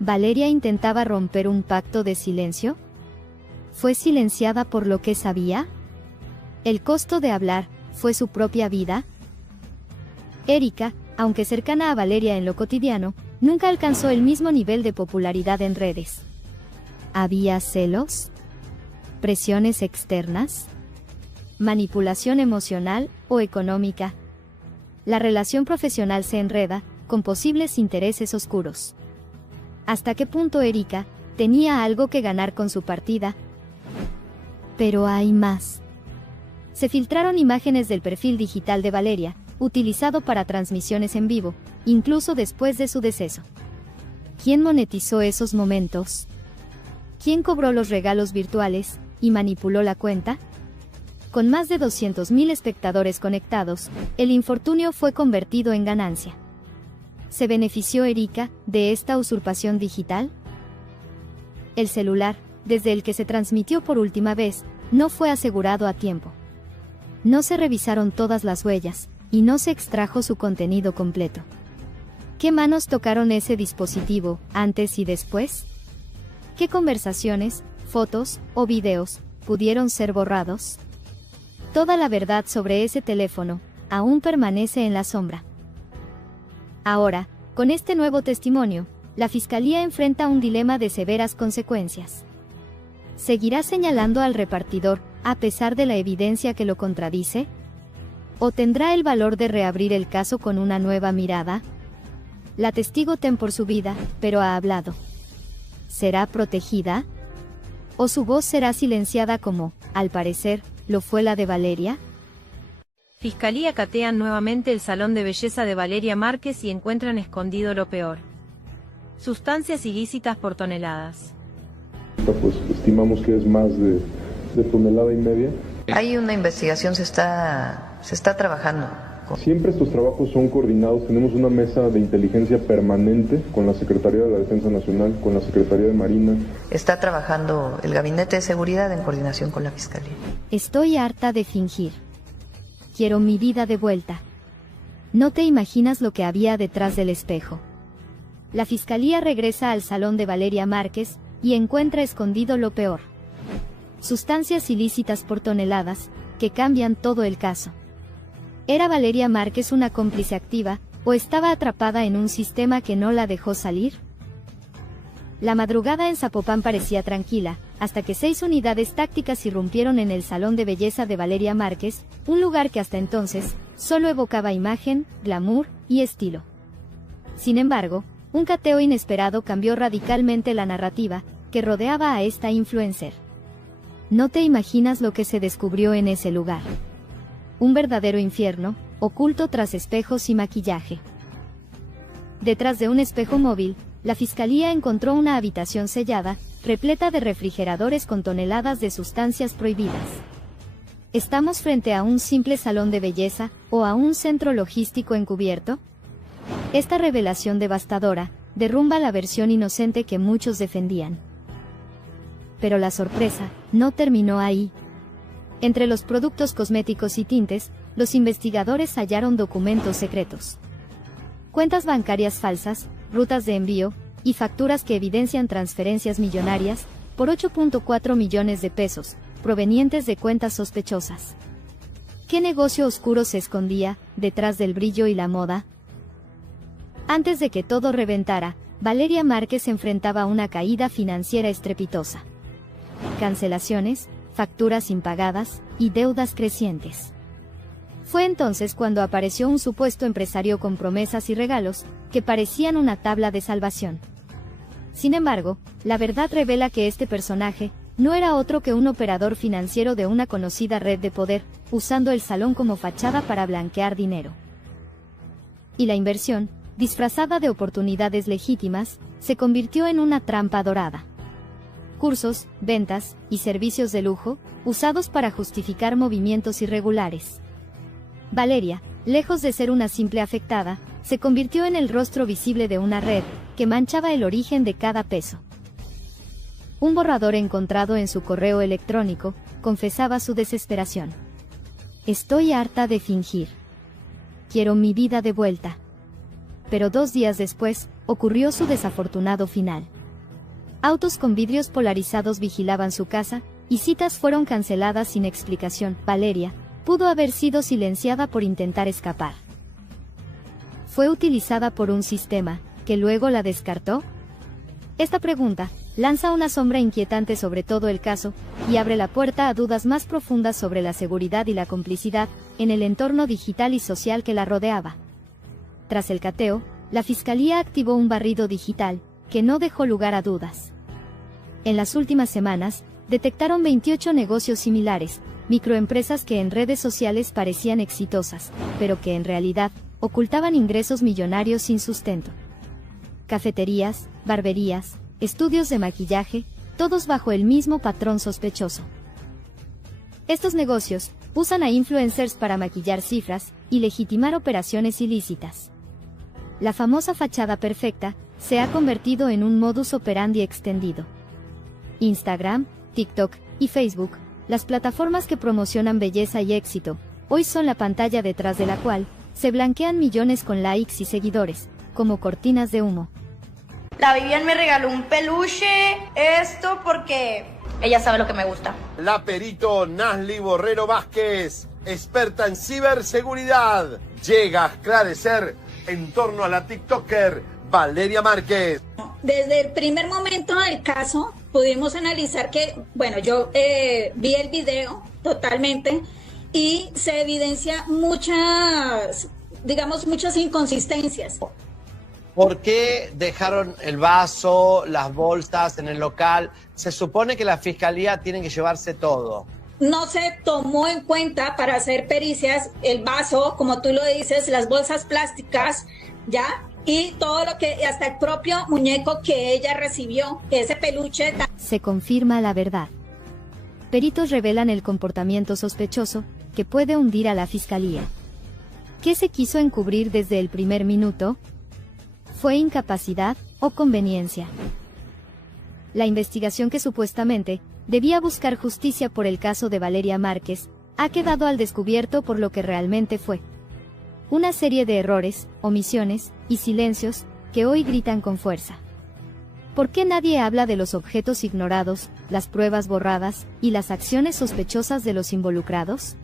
¿Valeria intentaba romper un pacto de silencio? ¿Fue silenciada por lo que sabía? ¿El costo de hablar fue su propia vida? Erika, aunque cercana a Valeria en lo cotidiano, nunca alcanzó el mismo nivel de popularidad en redes. ¿Había celos? ¿Presiones externas? ¿Manipulación emocional o económica? La relación profesional se enreda, con posibles intereses oscuros. ¿Hasta qué punto Erika tenía algo que ganar con su partida? Pero hay más. Se filtraron imágenes del perfil digital de Valeria, utilizado para transmisiones en vivo, incluso después de su deceso. ¿Quién monetizó esos momentos? ¿Quién cobró los regalos virtuales y manipuló la cuenta? Con más de 200.000 espectadores conectados, el infortunio fue convertido en ganancia. ¿Se benefició Erika de esta usurpación digital? El celular, desde el que se transmitió por última vez, no fue asegurado a tiempo. No se revisaron todas las huellas, y no se extrajo su contenido completo. ¿Qué manos tocaron ese dispositivo, antes y después? ¿Qué conversaciones, fotos o videos pudieron ser borrados? Toda la verdad sobre ese teléfono aún permanece en la sombra. Ahora, con este nuevo testimonio, la Fiscalía enfrenta un dilema de severas consecuencias. ¿Seguirá señalando al repartidor, a pesar de la evidencia que lo contradice? ¿O tendrá el valor de reabrir el caso con una nueva mirada? La testigo tem por su vida, pero ha hablado. ¿Será protegida? ¿O su voz será silenciada como, al parecer, lo fue la de Valeria? Fiscalía catean nuevamente el salón de belleza de Valeria Márquez y encuentran escondido lo peor. Sustancias ilícitas por toneladas. Pues estimamos que es más de 1,5 toneladas. Hay una investigación, se está trabajando. Siempre estos trabajos son coordinados, tenemos una mesa de inteligencia permanente con la Secretaría de la Defensa Nacional, con la Secretaría de Marina. Está trabajando el Gabinete de Seguridad en coordinación con la Fiscalía. Estoy harta de fingir. Quiero mi vida de vuelta. No te imaginas lo que había detrás del espejo. La Fiscalía regresa al salón de Valeria Márquez y encuentra escondido lo peor. Sustancias ilícitas por toneladas, que cambian todo el caso. ¿Era Valeria Márquez una cómplice activa, o estaba atrapada en un sistema que no la dejó salir? La madrugada en Zapopan parecía tranquila, hasta que 6 unidades tácticas irrumpieron en el salón de belleza de Valeria Márquez, un lugar que hasta entonces solo evocaba imagen, glamour y estilo. Sin embargo, un cateo inesperado cambió radicalmente la narrativa que rodeaba a esta influencer. No te imaginas lo que se descubrió en ese lugar. Un verdadero infierno, oculto tras espejos y maquillaje. Detrás de un espejo móvil, la Fiscalía encontró una habitación sellada, repleta de refrigeradores con toneladas de sustancias prohibidas. ¿Estamos frente a un simple salón de belleza, o a un centro logístico encubierto? Esta revelación devastadora derrumba la versión inocente que muchos defendían. Pero la sorpresa no terminó ahí. Entre los productos cosméticos y tintes, los investigadores hallaron documentos secretos. Cuentas bancarias falsas, rutas de envío, y facturas que evidencian transferencias millonarias, por 8.4 millones de pesos, provenientes de cuentas sospechosas. ¿Qué negocio oscuro se escondía detrás del brillo y la moda? Antes de que todo reventara, Valeria Márquez enfrentaba una caída financiera estrepitosa. Cancelaciones, facturas impagadas y deudas crecientes. Fue entonces cuando apareció un supuesto empresario con promesas y regalos, que parecían una tabla de salvación. Sin embargo, la verdad revela que este personaje no era otro que un operador financiero de una conocida red de poder, usando el salón como fachada para blanquear dinero. Y la inversión, disfrazada de oportunidades legítimas, se convirtió en una trampa dorada. Cursos, ventas y servicios de lujo, usados para justificar movimientos irregulares. Valeria, lejos de ser una simple afectada, se convirtió en el rostro visible de una red, que manchaba el origen de cada peso. Un borrador encontrado en su correo electrónico, confesaba su desesperación. Estoy harta de fingir. Quiero mi vida de vuelta. Pero 2 días después, ocurrió su desafortunado final. Autos con vidrios polarizados vigilaban su casa, y citas fueron canceladas sin explicación. Valeria pudo haber sido silenciada por intentar escapar. ¿Fue utilizada por un sistema, que luego la descartó? Esta pregunta lanza una sombra inquietante sobre todo el caso, y abre la puerta a dudas más profundas sobre la seguridad y la complicidad, en el entorno digital y social que la rodeaba. Tras el cateo, la Fiscalía activó un barrido digital, que no dejó lugar a dudas. En las últimas semanas, detectaron 28 negocios similares, microempresas que en redes sociales parecían exitosas, pero que en realidad ocultaban ingresos millonarios sin sustento. Cafeterías, barberías, estudios de maquillaje, todos bajo el mismo patrón sospechoso. Estos negocios usan a influencers para maquillar cifras y legitimar operaciones ilícitas. La famosa fachada perfecta se ha convertido en un modus operandi extendido. Instagram, TikTok y Facebook, las plataformas que promocionan belleza y éxito, hoy son la pantalla detrás de la cual se blanquean millones con likes y seguidores, como cortinas de humo. La Vivian me regaló un peluche, esto porque ella sabe lo que me gusta. La perito Nasli Borrero Vázquez, experta en ciberseguridad, llega a esclarecer en torno a la TikToker Valeria Márquez. Desde el primer momento del caso pudimos analizar que, bueno, yo vi el video totalmente y se evidencia muchas inconsistencias. ¿Por qué dejaron el vaso, las bolsas en el local? Se supone que la Fiscalía tiene que llevarse todo. No se tomó en cuenta para hacer pericias el vaso, como tú lo dices, las bolsas plásticas, ¿ya? Y todo lo que, hasta el propio muñeco que ella recibió, ese peluche. Se confirma la verdad. Peritos revelan el comportamiento sospechoso, que puede hundir a la Fiscalía. ¿Qué se quiso encubrir desde el primer minuto? ¿Fue incapacidad o conveniencia? La investigación que supuestamente debía buscar justicia por el caso de Valeria Márquez, ha quedado al descubierto por lo que realmente fue. Una serie de errores, omisiones y silencios que hoy gritan con fuerza. ¿Por qué nadie habla de los objetos ignorados, las pruebas borradas y las acciones sospechosas de los involucrados?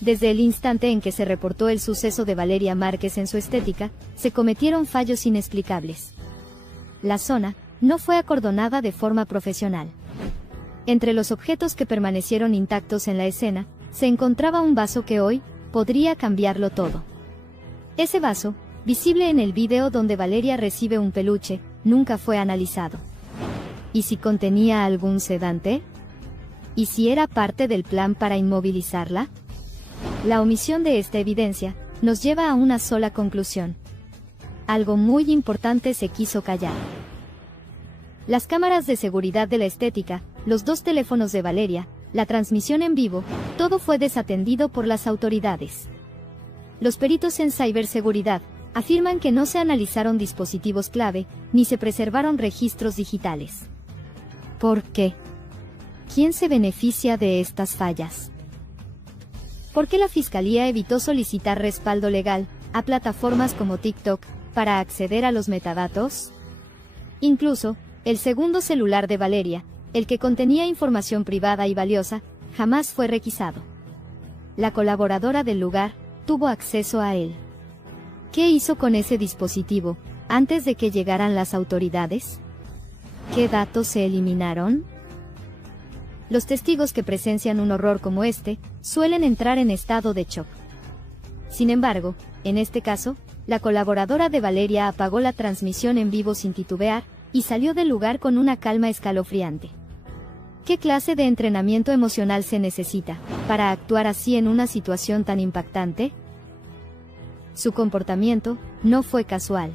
Desde el instante en que se reportó el suceso de Valeria Márquez en su estética, se cometieron fallos inexplicables. La zona no fue acordonada de forma profesional. Entre los objetos que permanecieron intactos en la escena, se encontraba un vaso que hoy podría cambiarlo todo. Ese vaso, visible en el video donde Valeria recibe un peluche, nunca fue analizado. ¿Y si contenía algún sedante? ¿Y si era parte del plan para inmovilizarla? La omisión de esta evidencia nos lleva a una sola conclusión. Algo muy importante se quiso callar. Las cámaras de seguridad de la estética, los 2 teléfonos de Valeria, la transmisión en vivo, todo fue desatendido por las autoridades. Los peritos en ciberseguridad afirman que no se analizaron dispositivos clave, ni se preservaron registros digitales. ¿Por qué? ¿Quién se beneficia de estas fallas? ¿Por qué la Fiscalía evitó solicitar respaldo legal a plataformas como TikTok para acceder a los metadatos? Incluso, el segundo celular de Valeria, el que contenía información privada y valiosa, jamás fue requisado. La colaboradora del lugar tuvo acceso a él. ¿Qué hizo con ese dispositivo antes de que llegaran las autoridades? ¿Qué datos se eliminaron? Los testigos que presencian un horror como este, suelen entrar en estado de shock. Sin embargo, en este caso, la colaboradora de Valeria apagó la transmisión en vivo sin titubear, y salió del lugar con una calma escalofriante. ¿Qué clase de entrenamiento emocional se necesita para actuar así en una situación tan impactante? Su comportamiento no fue casual.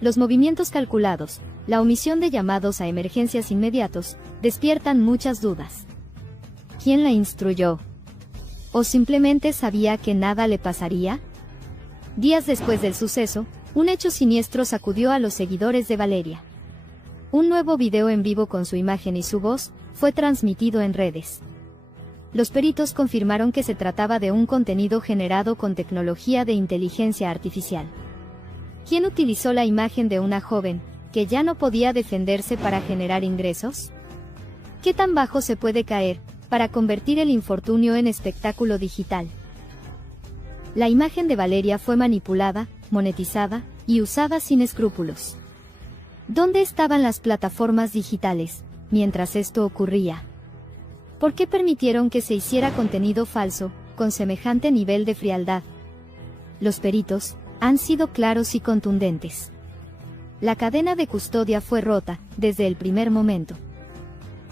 Los movimientos calculados, la omisión de llamados a emergencias inmediatos, despiertan muchas dudas. ¿Quién la instruyó? ¿O simplemente sabía que nada le pasaría? Días después del suceso, un hecho siniestro sacudió a los seguidores de Valeria. Un nuevo video en vivo con su imagen y su voz fue transmitido en redes. Los peritos confirmaron que se trataba de un contenido generado con tecnología de inteligencia artificial. ¿Quién utilizó la imagen de una joven que ya no podía defenderse para generar ingresos? ¿Qué tan bajo se puede caer para convertir el infortunio en espectáculo digital? La imagen de Valeria fue manipulada, monetizada y usada sin escrúpulos. ¿Dónde estaban las plataformas digitales mientras esto ocurría? ¿Por qué permitieron que se hiciera contenido falso con semejante nivel de frialdad? Los peritos han sido claros y contundentes. La cadena de custodia fue rota desde el primer momento.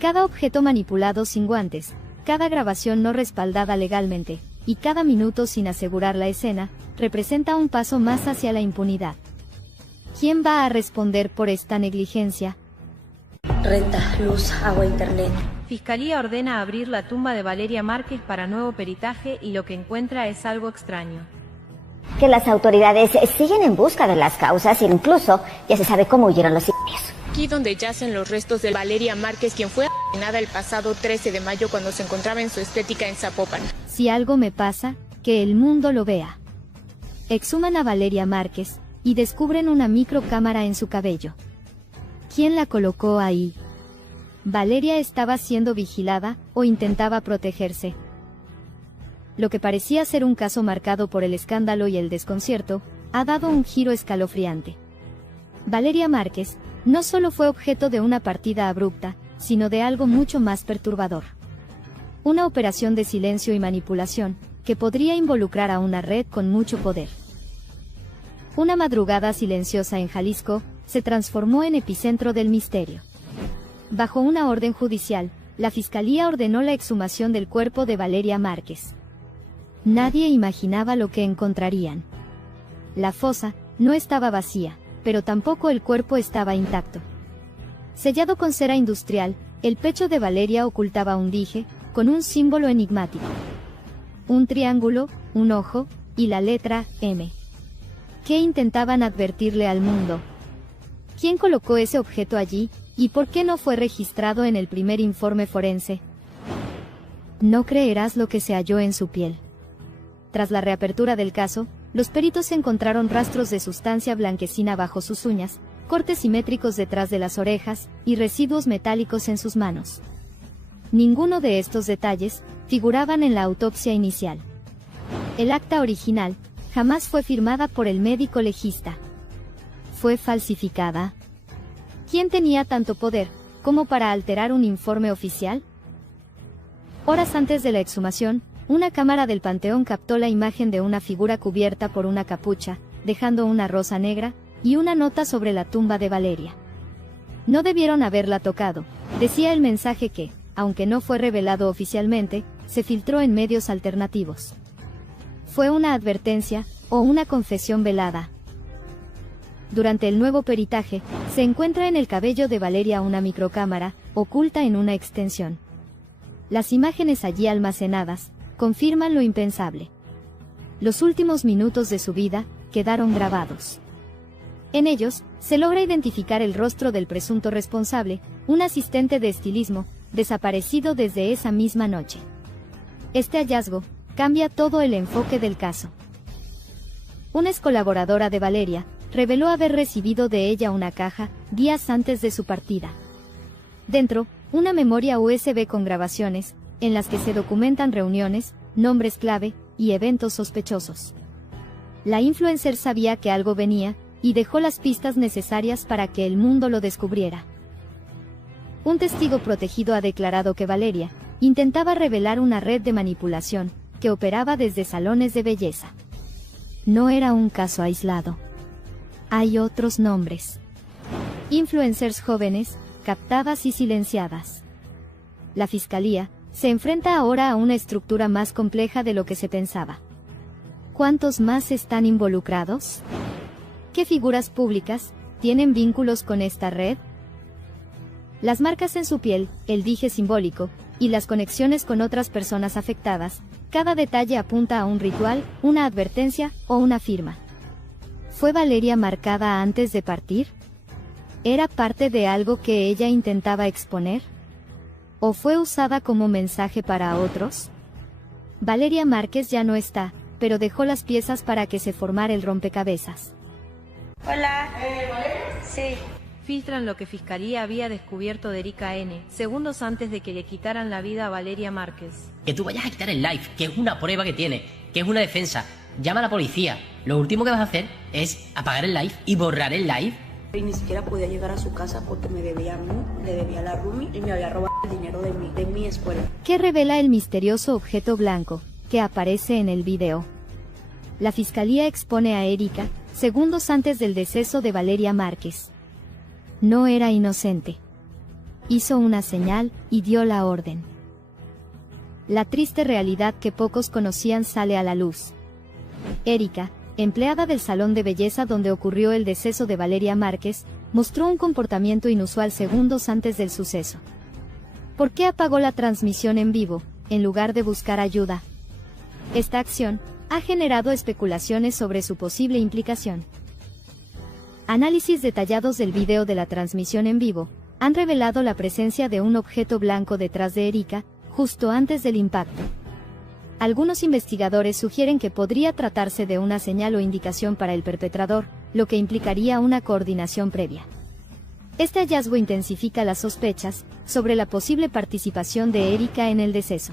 Cada objeto manipulado sin guantes, cada grabación no respaldada legalmente, y cada minuto sin asegurar la escena, representa un paso más hacia la impunidad. ¿Quién va a responder por esta negligencia? Renta, luz, agua, internet. Fiscalía ordena abrir la tumba de Valeria Márquez para nuevo peritaje y lo que encuentra es algo extraño. Que las autoridades siguen en busca de las causas e incluso ya se sabe cómo huyeron los sirios. Aquí donde yacen los restos de Valeria Márquez, quien fue asesinada el pasado 13 de mayo cuando se encontraba en su estética en Zapopan. Si algo me pasa, que el mundo lo vea. Exhuman a Valeria Márquez y descubren una microcámara en su cabello. ¿Quién la colocó ahí? ¿Valeria estaba siendo vigilada o intentaba protegerse? Lo que parecía ser un caso marcado por el escándalo y el desconcierto, ha dado un giro escalofriante. Valeria Márquez no solo fue objeto de una partida abrupta, sino de algo mucho más perturbador. Una operación de silencio y manipulación, que podría involucrar a una red con mucho poder. Una madrugada silenciosa en Jalisco, se transformó en epicentro del misterio. Bajo una orden judicial, la Fiscalía ordenó la exhumación del cuerpo de Valeria Márquez. Nadie imaginaba lo que encontrarían. La fosa no estaba vacía, pero tampoco el cuerpo estaba intacto. Sellado con cera industrial, el pecho de Valeria ocultaba un dije, con un símbolo enigmático. Un triángulo, un ojo, y la letra M. ¿Qué intentaban advertirle al mundo? ¿Quién colocó ese objeto allí, y por qué no fue registrado en el primer informe forense? No creerás lo que se halló en su piel. Tras la reapertura del caso, los peritos encontraron rastros de sustancia blanquecina bajo sus uñas, cortes simétricos detrás de las orejas, y residuos metálicos en sus manos. Ninguno de estos detalles figuraban en la autopsia inicial. El acta original jamás fue firmada por el médico legista. ¿Fue falsificada? ¿Quién tenía tanto poder como para alterar un informe oficial? Horas antes de la exhumación, una cámara del Panteón captó la imagen de una figura cubierta por una capucha, dejando una rosa negra y una nota sobre la tumba de Valeria. No debieron haberla tocado, decía el mensaje que, aunque no fue revelado oficialmente, se filtró en medios alternativos. ¿Fue una advertencia o una confesión velada? Durante el nuevo peritaje, se encuentra en el cabello de Valeria una microcámara, oculta en una extensión. Las imágenes allí almacenadas confirman lo impensable. Los últimos minutos de su vida quedaron grabados. En ellos, se logra identificar el rostro del presunto responsable, un asistente de estilismo, desaparecido desde esa misma noche. Este hallazgo cambia todo el enfoque del caso. Una ex colaboradora de Valeria reveló haber recibido de ella una caja días antes de su partida. Dentro, una memoria USB con grabaciones, en las que se documentan reuniones, nombres clave y eventos sospechosos. La influencer sabía que algo venía, y dejó las pistas necesarias para que el mundo lo descubriera. Un testigo protegido ha declarado que Valeria intentaba revelar una red de manipulación que operaba desde salones de belleza. No era un caso aislado. Hay otros nombres. Influencers jóvenes, captadas y silenciadas. La Fiscalía se enfrenta ahora a una estructura más compleja de lo que se pensaba. ¿Cuántos más están involucrados? ¿Qué figuras públicas tienen vínculos con esta red? Las marcas en su piel, el dije simbólico, y las conexiones con otras personas afectadas, cada detalle apunta a un ritual, una advertencia o una firma. ¿Fue Valeria marcada antes de partir? ¿Era parte de algo que ella intentaba exponer? ¿O fue usada como mensaje para otros? Valeria Márquez ya no está, pero dejó las piezas para que se formara el rompecabezas. Hola. ¿Valeria? Sí. Filtran lo que Fiscalía había descubierto de Erika N. segundos antes de que le quitaran la vida a Valeria Márquez. Que tú vayas a quitar el live, que es una prueba que tiene, que es una defensa. Llama a la policía. Lo último que vas a hacer es apagar el live y borrar el live. Y ni siquiera podía llegar a su casa porque me debía a mí, le debía a la roomie y me había robado el dinero de mi escuela. ¿Qué revela el misterioso objeto blanco que aparece en el video? La Fiscalía expone a Erika segundos antes del deceso de Valeria Márquez. No era inocente. Hizo una señal y dio la orden. La triste realidad que pocos conocían sale a la luz. Erika, empleada del salón de belleza donde ocurrió el deceso de Valeria Márquez, mostró un comportamiento inusual segundos antes del suceso. ¿Por qué apagó la transmisión en vivo, en lugar de buscar ayuda? Esta acción ha generado especulaciones sobre su posible implicación. Análisis detallados del video de la transmisión en vivo han revelado la presencia de un objeto blanco detrás de Erika, justo antes del impacto. Algunos investigadores sugieren que podría tratarse de una señal o indicación para el perpetrador, lo que implicaría una coordinación previa. Este hallazgo intensifica las sospechas sobre la posible participación de Erika en el deceso.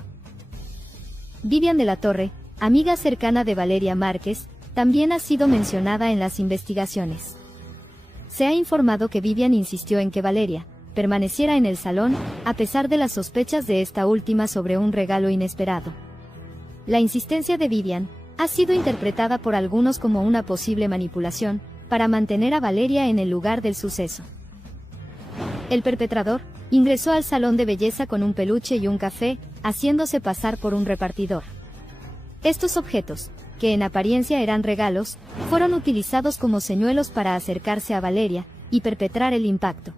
Vivian de la Torre, amiga cercana de Valeria Márquez, también ha sido mencionada en las investigaciones. Se ha informado que Vivian insistió en que Valeria permaneciera en el salón, a pesar de las sospechas de esta última sobre un regalo inesperado. La insistencia de Vivian ha sido interpretada por algunos como una posible manipulación, para mantener a Valeria en el lugar del suceso. El perpetrador ingresó al salón de belleza con un peluche y un café, haciéndose pasar por un repartidor. Estos objetos, que en apariencia eran regalos, fueron utilizados como señuelos para acercarse a Valeria y perpetrar el impacto.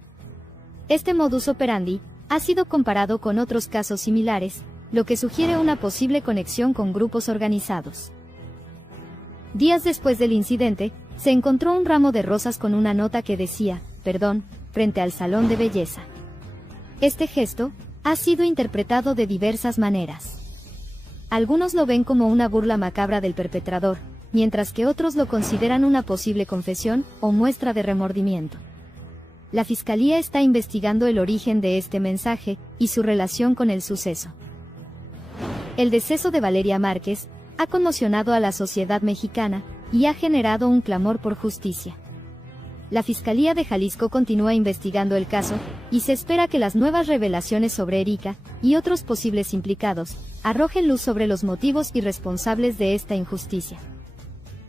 Este modus operandi ha sido comparado con otros casos similares, lo que sugiere una posible conexión con grupos organizados. Días después del incidente, se encontró un ramo de rosas con una nota que decía, "Perdón", frente al salón de belleza. Este gesto ha sido interpretado de diversas maneras. Algunos lo ven como una burla macabra del perpetrador, mientras que otros lo consideran una posible confesión o muestra de remordimiento. La Fiscalía está investigando el origen de este mensaje y su relación con el suceso. El deceso de Valeria Márquez ha conmocionado a la sociedad mexicana y ha generado un clamor por justicia. La Fiscalía de Jalisco continúa investigando el caso, y se espera que las nuevas revelaciones sobre Erika y otros posibles implicados arrojen luz sobre los motivos y responsables de esta injusticia.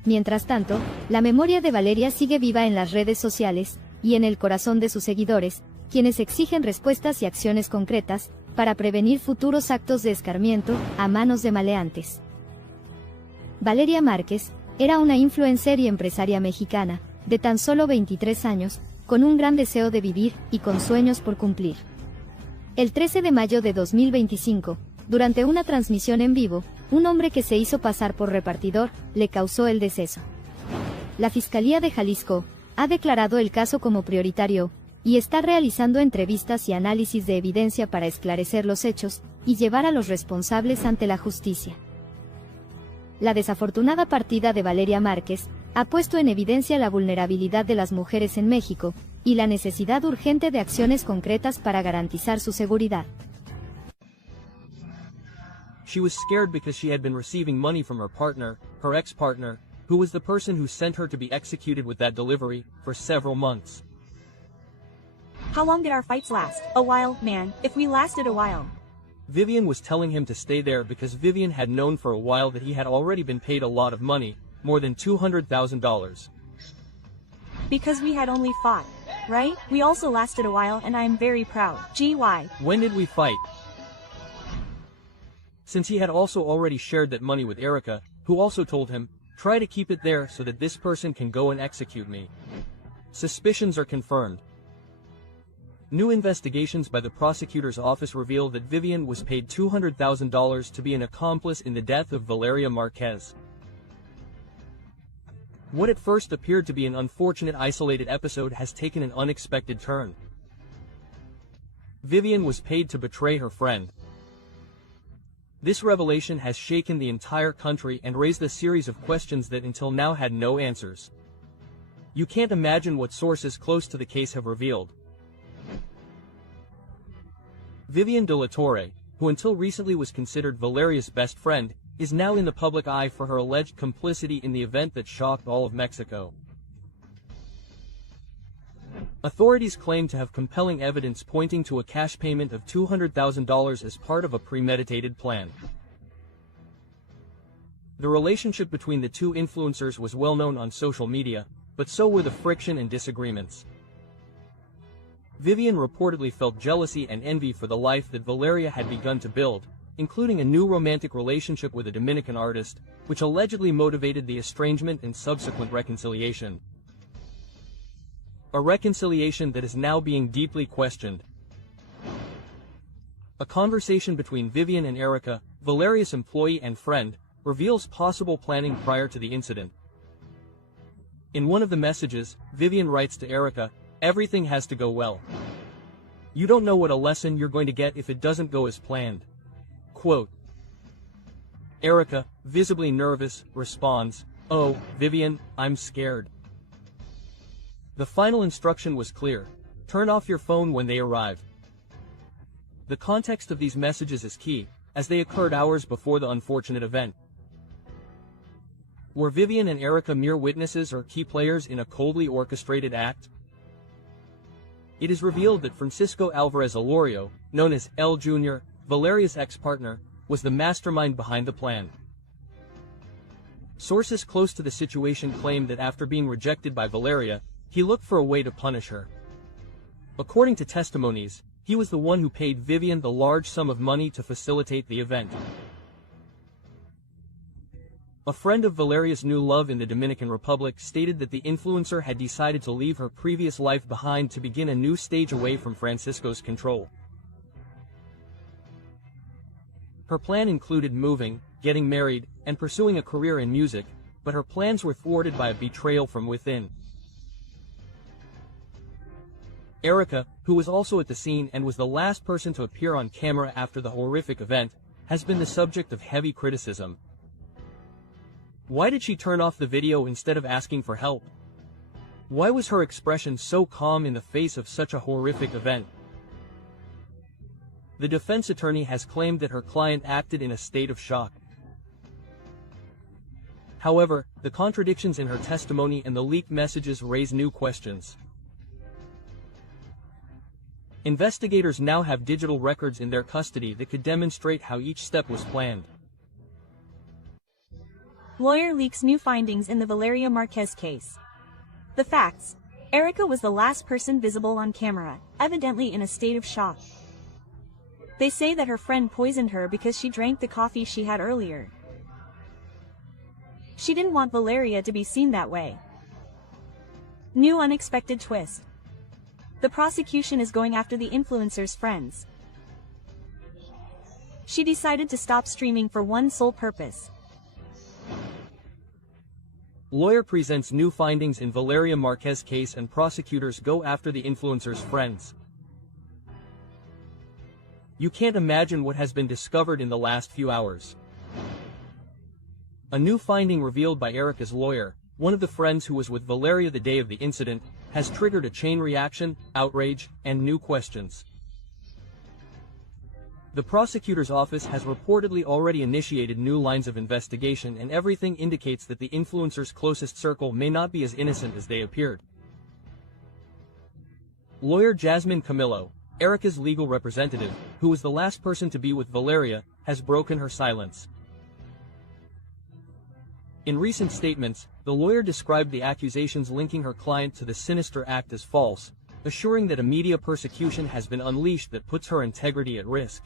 Mientras tanto, la memoria de Valeria sigue viva en las redes sociales y en el corazón de sus seguidores, quienes exigen respuestas y acciones concretas para prevenir futuros actos de escarmiento a manos de maleantes. Valeria Márquez era una influencer y empresaria mexicana, de tan solo 23 años, con un gran deseo de vivir y con sueños por cumplir. El 13 de mayo de 2025, durante una transmisión en vivo, un hombre que se hizo pasar por repartidor le causó el deceso. La Fiscalía de Jalisco ha declarado el caso como prioritario y está realizando entrevistas y análisis de evidencia para esclarecer los hechos y llevar a los responsables ante la justicia. La desafortunada partida de Valeria Márquez ha puesto en evidencia la vulnerabilidad de las mujeres en México y la necesidad urgente de acciones concretas para garantizar su seguridad. She was scared because she had been receiving money from her partner, her ex-partner, who was the person who sent her to be executed with that delivery, for several months. How long did our fights last? A while, man, if we lasted a while. Vivian was telling him to stay there because Vivian had known for a while that he had already been paid a lot of money, more than $200,000. Because we had only fought, right? We also lasted a while and I am very proud. GY. When did we fight? Since he had also already shared that money with Erika, who also told him, try to keep it there so that this person can go and execute me. Suspicions are confirmed. New investigations by the prosecutor's office reveal that Vivian was paid $200,000 to be an accomplice in the death of Valeria Márquez. What at first appeared to be an unfortunate isolated episode has taken an unexpected turn. Vivian was paid to betray her friend. This revelation has shaken the entire country and raised a series of questions that until now had no answers. You can't imagine what sources close to the case have revealed. Vivian de la Torre, who until recently was considered Valeria's best friend, is now in the public eye for her alleged complicity in the event that shocked all of Mexico. Authorities claim to have compelling evidence pointing to a cash payment of $200,000 as part of a premeditated plan. The relationship between the two influencers was well known on social media, but so were the friction and disagreements. Vivian reportedly felt jealousy and envy for the life that Valeria had begun to build, including a new romantic relationship with a Dominican artist, which allegedly motivated the estrangement and subsequent reconciliation. A reconciliation that is now being deeply questioned. A conversation between Vivian and Erika, Valeria's employee and friend, reveals possible planning prior to the incident. In one of the messages, Vivian writes to Erika, "Everything has to go well. You don't know what a lesson you're going to get if it doesn't go as planned." Quote. Erika, visibly nervous, responds, "Oh, Vivian, I'm scared." The final instruction was clear: turn off your phone when they arrive. The context of these messages is key, as they occurred hours before the unfortunate event. Were Vivian and Erika mere witnesses or key players in a coldly orchestrated act? It is revealed that Francisco Alvarez Alorio, known as El Jr., Valeria's ex-partner, was the mastermind behind the plan. Sources close to the situation claim that after being rejected by Valeria, he looked for a way to punish her. According to testimonies, he was the one who paid Vivian the large sum of money to facilitate the event. A friend of Valeria's new love in the Dominican Republic stated that the influencer had decided to leave her previous life behind to begin a new stage away from Francisco's control. Her plan included moving, getting married, and pursuing a career in music, but her plans were thwarted by a betrayal from within. Erika, who was also at the scene and was the last person to appear on camera after the horrific event, has been the subject of heavy criticism. Why did she turn off the video instead of asking for help? Why was her expression so calm in the face of such a horrific event? The defense attorney has claimed that her client acted in a state of shock. However, the contradictions in her testimony and the leaked messages raise new questions. Investigators now have digital records in their custody that could demonstrate how each step was planned. Lawyer leaks new findings in the Valeria Márquez case. The facts. Erika was the last person visible on camera, evidently in a state of shock. They say that her friend poisoned her because she drank the coffee she had earlier. She didn't want Valeria to be seen that way. New unexpected twist. The prosecution is going after the influencer's friends. She decided to stop streaming for one sole purpose. Lawyer presents new findings in Valeria Márquez case and prosecutors go after the influencer's friends. You can't imagine what has been discovered in the last few hours. A new finding revealed by Erika's lawyer, one of the friends who was with Valeria the day of the incident, has triggered a chain reaction, outrage, and new questions. The prosecutor's office has reportedly already initiated new lines of investigation, and everything indicates that the influencer's closest circle may not be as innocent as they appeared. Lawyer Jasmine Camillo, Erika's legal representative, who was the last person to be with Valeria, has broken her silence. In recent statements, the lawyer described the accusations linking her client to the sinister act as false, assuring that a media persecution has been unleashed that puts her integrity at risk.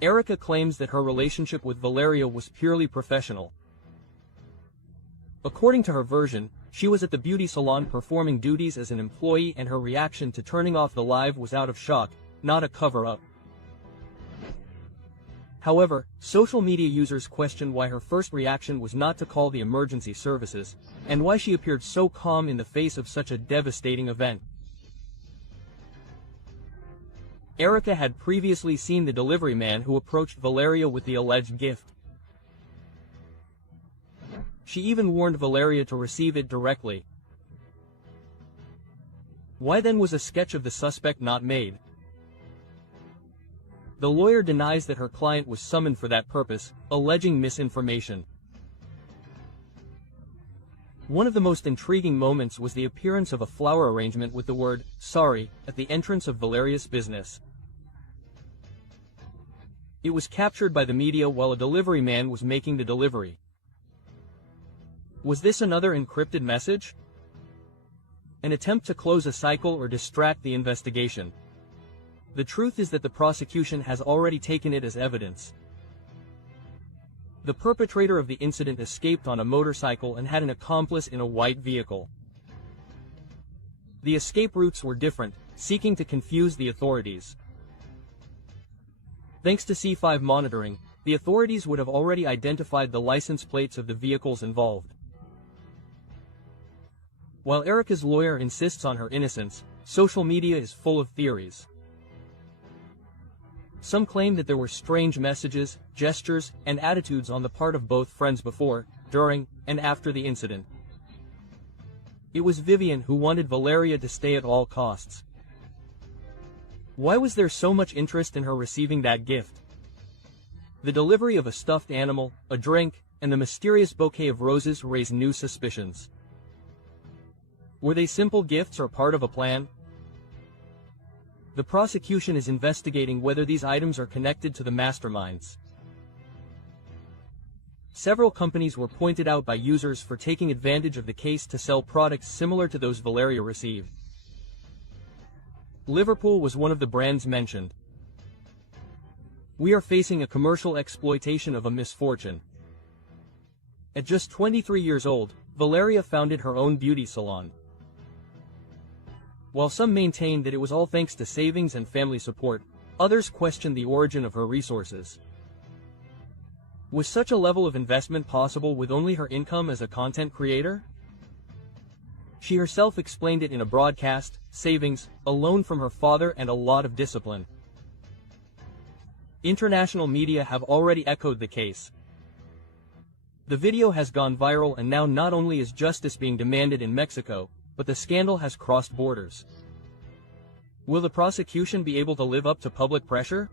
Erika claims that her relationship with Valeria was purely professional. According to her version, she was at the beauty salon performing duties as an employee, and her reaction to turning off the live was out of shock, not a cover-up. However, social media users questioned why her first reaction was not to call the emergency services, and why she appeared so calm in the face of such a devastating event. Erika had previously seen the delivery man who approached Valeria with the alleged gift. She even warned Valeria to receive it directly. Why then was a sketch of the suspect not made? The lawyer denies that her client was summoned for that purpose, alleging misinformation. One of the most intriguing moments was the appearance of a flower arrangement with the word "sorry" at the entrance of Valeria's business. It was captured by the media while a delivery man was making the delivery. Was this another encrypted message? An attempt to close a cycle or distract the investigation? The truth is that the prosecution has already taken it as evidence. The perpetrator of the incident escaped on a motorcycle and had an accomplice in a white vehicle. The escape routes were different, seeking to confuse the authorities. Thanks to C5 monitoring, the authorities would have already identified the license plates of the vehicles involved. While Erika's lawyer insists on her innocence, social media is full of theories. Some claim that there were strange messages, gestures, and attitudes on the part of both friends before, during, and after the incident. It was Vivian who wanted Valeria to stay at all costs. Why was there so much interest in her receiving that gift? The delivery of a stuffed animal, a drink, and the mysterious bouquet of roses raised new suspicions. Were they simple gifts or part of a plan? The prosecution is investigating whether these items are connected to the masterminds. Several companies were pointed out by users for taking advantage of the case to sell products similar to those Valeria received. Liverpool was one of the brands mentioned. We are facing a commercial exploitation of a misfortune. At just 23 years old, Valeria founded her own beauty salon. While some maintained that it was all thanks to savings and family support, others questioned the origin of her resources. Was such a level of investment possible with only her income as a content creator? She herself explained it in a broadcast: savings, a loan from her father, and a lot of discipline. International media have already echoed the case. The video has gone viral, and now not only is justice being demanded in Mexico, but the scandal has crossed borders. Will the prosecution be able to live up to public pressure?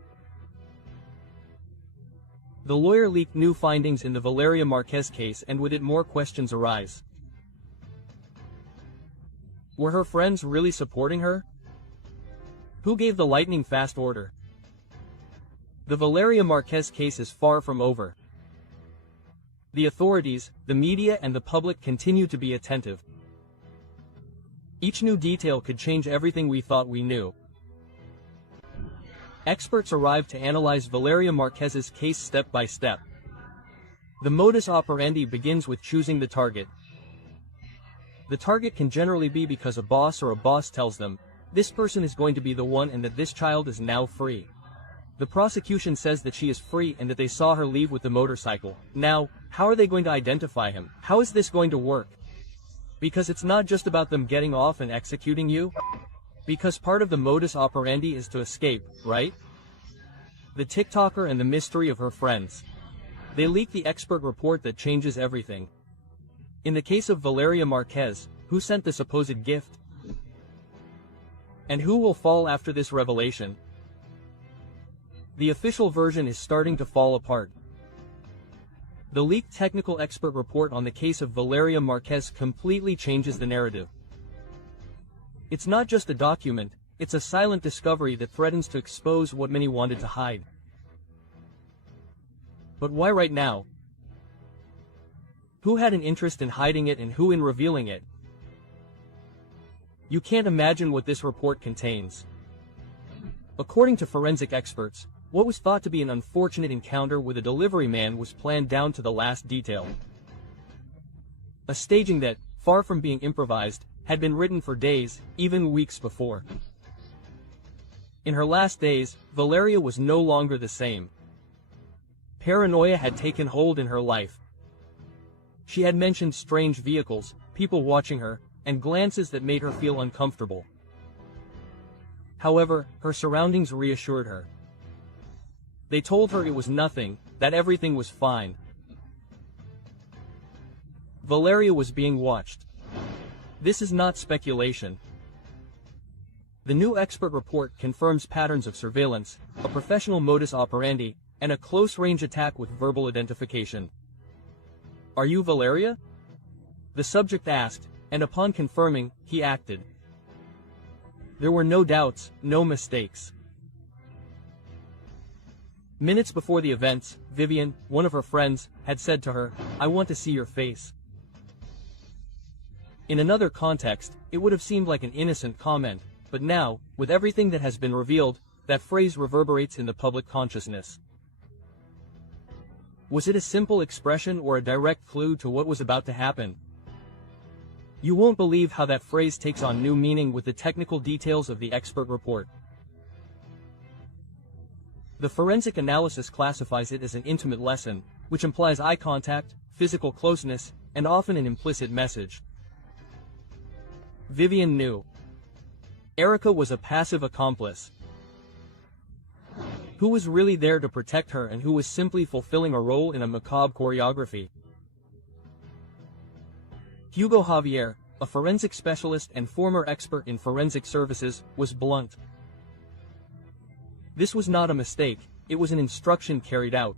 The lawyer leaked new findings in the Valeria Márquez case, and with it more questions arise. Were her friends really supporting her? Who gave the lightning-fast order? The Valeria Márquez case is far from over. The authorities, the media, and the public continue to be attentive. Each new detail could change everything we thought we knew. Experts arrived to analyze Valeria Márquez's case step by step. The modus operandi begins with choosing the target. The target can generally be because a boss or a boss tells them, this person is going to be the one and that this child is now free. The prosecution says that she is free and that they saw her leave with the motorcycle. Now, how are they going to identify him? How is this going to work? Because it's not just about them getting off and executing you. Because part of the modus operandi is to escape, right? The TikToker and the mystery of her friends. They leak the expert report that changes everything. In the case of Valeria Márquez, who sent the supposed gift? And who will fall after this revelation? The official version is starting to fall apart. The leaked technical expert report on the case of Valeria Márquez completely changes the narrative. It's not just a document, it's a silent discovery that threatens to expose what many wanted to hide. But why right now? Who had an interest in hiding it and who in revealing it? You can't imagine what this report contains. According to forensic experts, what was thought to be an unfortunate encounter with a delivery man was planned down to the last detail. A staging that, far from being improvised, had been written for days, even weeks before. In her last days, Valeria was no longer the same. Paranoia had taken hold in her life. She had mentioned strange vehicles, people watching her, and glances that made her feel uncomfortable. However, her surroundings reassured her. They told her it was nothing, that everything was fine. Valeria was being watched. This is not speculation. The new expert report confirms patterns of surveillance, a professional modus operandi, and a close-range attack with verbal identification. "Are you Valeria?" the subject asked, and upon confirming, he acted. There were no doubts, no mistakes. Minutes before the events, Vivian, one of her friends, had said to her, "I want to see your face." In another context, it would have seemed like an innocent comment, but now, with everything that has been revealed, that phrase reverberates in the public consciousness. Was it a simple expression or a direct clue to what was about to happen? You won't believe how that phrase takes on new meaning with the technical details of the expert report. The forensic analysis classifies it as an intimate lesson, which implies eye contact, physical closeness, and often an implicit message. Vivian knew. Erika was a passive accomplice. Who was really there to protect her and who was simply fulfilling a role in a macabre choreography? Hugo Javier, a forensic specialist and former expert in forensic services, was blunt. This was not a mistake, it was an instruction carried out.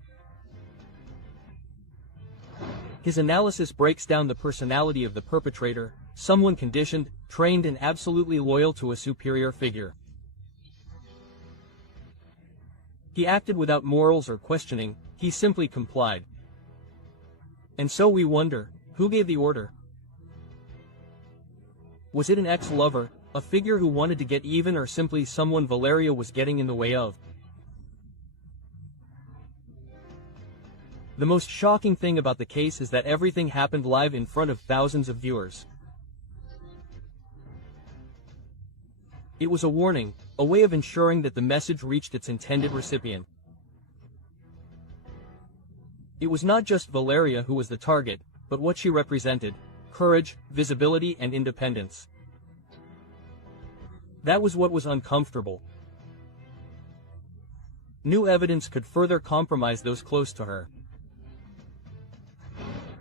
His analysis breaks down the personality of the perpetrator, someone conditioned, trained and absolutely loyal to a superior figure. He acted without morals or questioning, he simply complied. And so we wonder, who gave the order? Was it an ex-lover, a figure who wanted to get even, or simply someone Valeria was getting in the way of? The most shocking thing about the case is that everything happened live in front of thousands of viewers. It was a warning, a way of ensuring that the message reached its intended recipient. It was not just Valeria who was the target, but what she represented: courage, visibility, and independence. That was what was uncomfortable. New evidence could further compromise those close to her.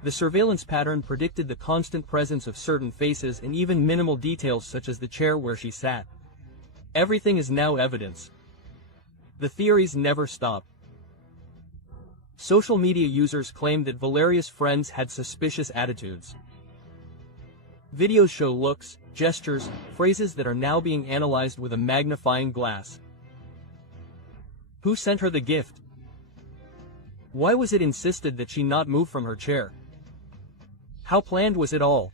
The surveillance pattern predicted the constant presence of certain faces and even minimal details such as the chair where she sat. Everything is now evidence. The theories never stop. Social media users claim that Valeria's friends had suspicious attitudes. Videos show looks, gestures, phrases that are now being analyzed with a magnifying glass. Who sent her the gift? Why was it insisted that she not move from her chair? How planned was it all?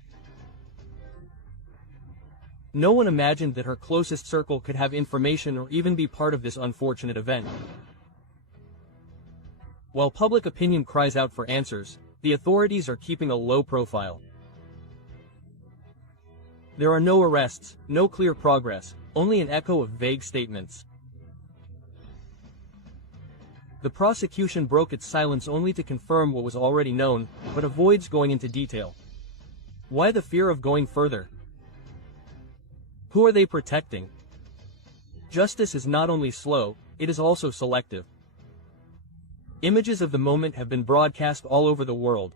No one imagined that her closest circle could have information or even be part of this unfortunate event. While public opinion cries out for answers, the authorities are keeping a low profile. There are no arrests, no clear progress, only an echo of vague statements. The prosecution broke its silence only to confirm what was already known, but avoids going into detail. Why the fear of going further? Who are they protecting? Justice is not only slow, it is also selective. Images of the moment have been broadcast all over the world.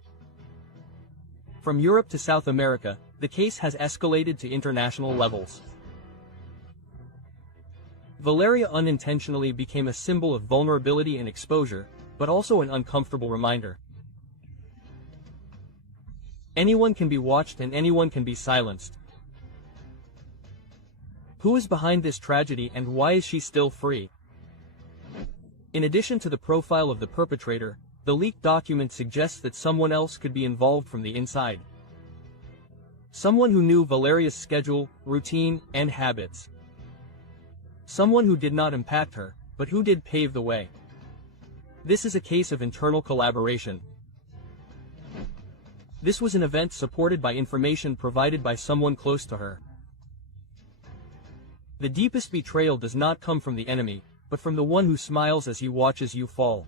From Europe to South America, the case has escalated to international levels. Valeria unintentionally became a symbol of vulnerability and exposure, but also an uncomfortable reminder. Anyone can be watched and anyone can be silenced. Who is behind this tragedy and why is she still free? In addition to the profile of the perpetrator, the leaked document suggests that someone else could be involved from the inside. Someone who knew Valeria's schedule, routine, and habits. Someone who did not impact her, but who did pave the way. This is a case of internal collaboration. This was an event supported by information provided by someone close to her. The deepest betrayal does not come from the enemy, but from the one who smiles as he watches you fall.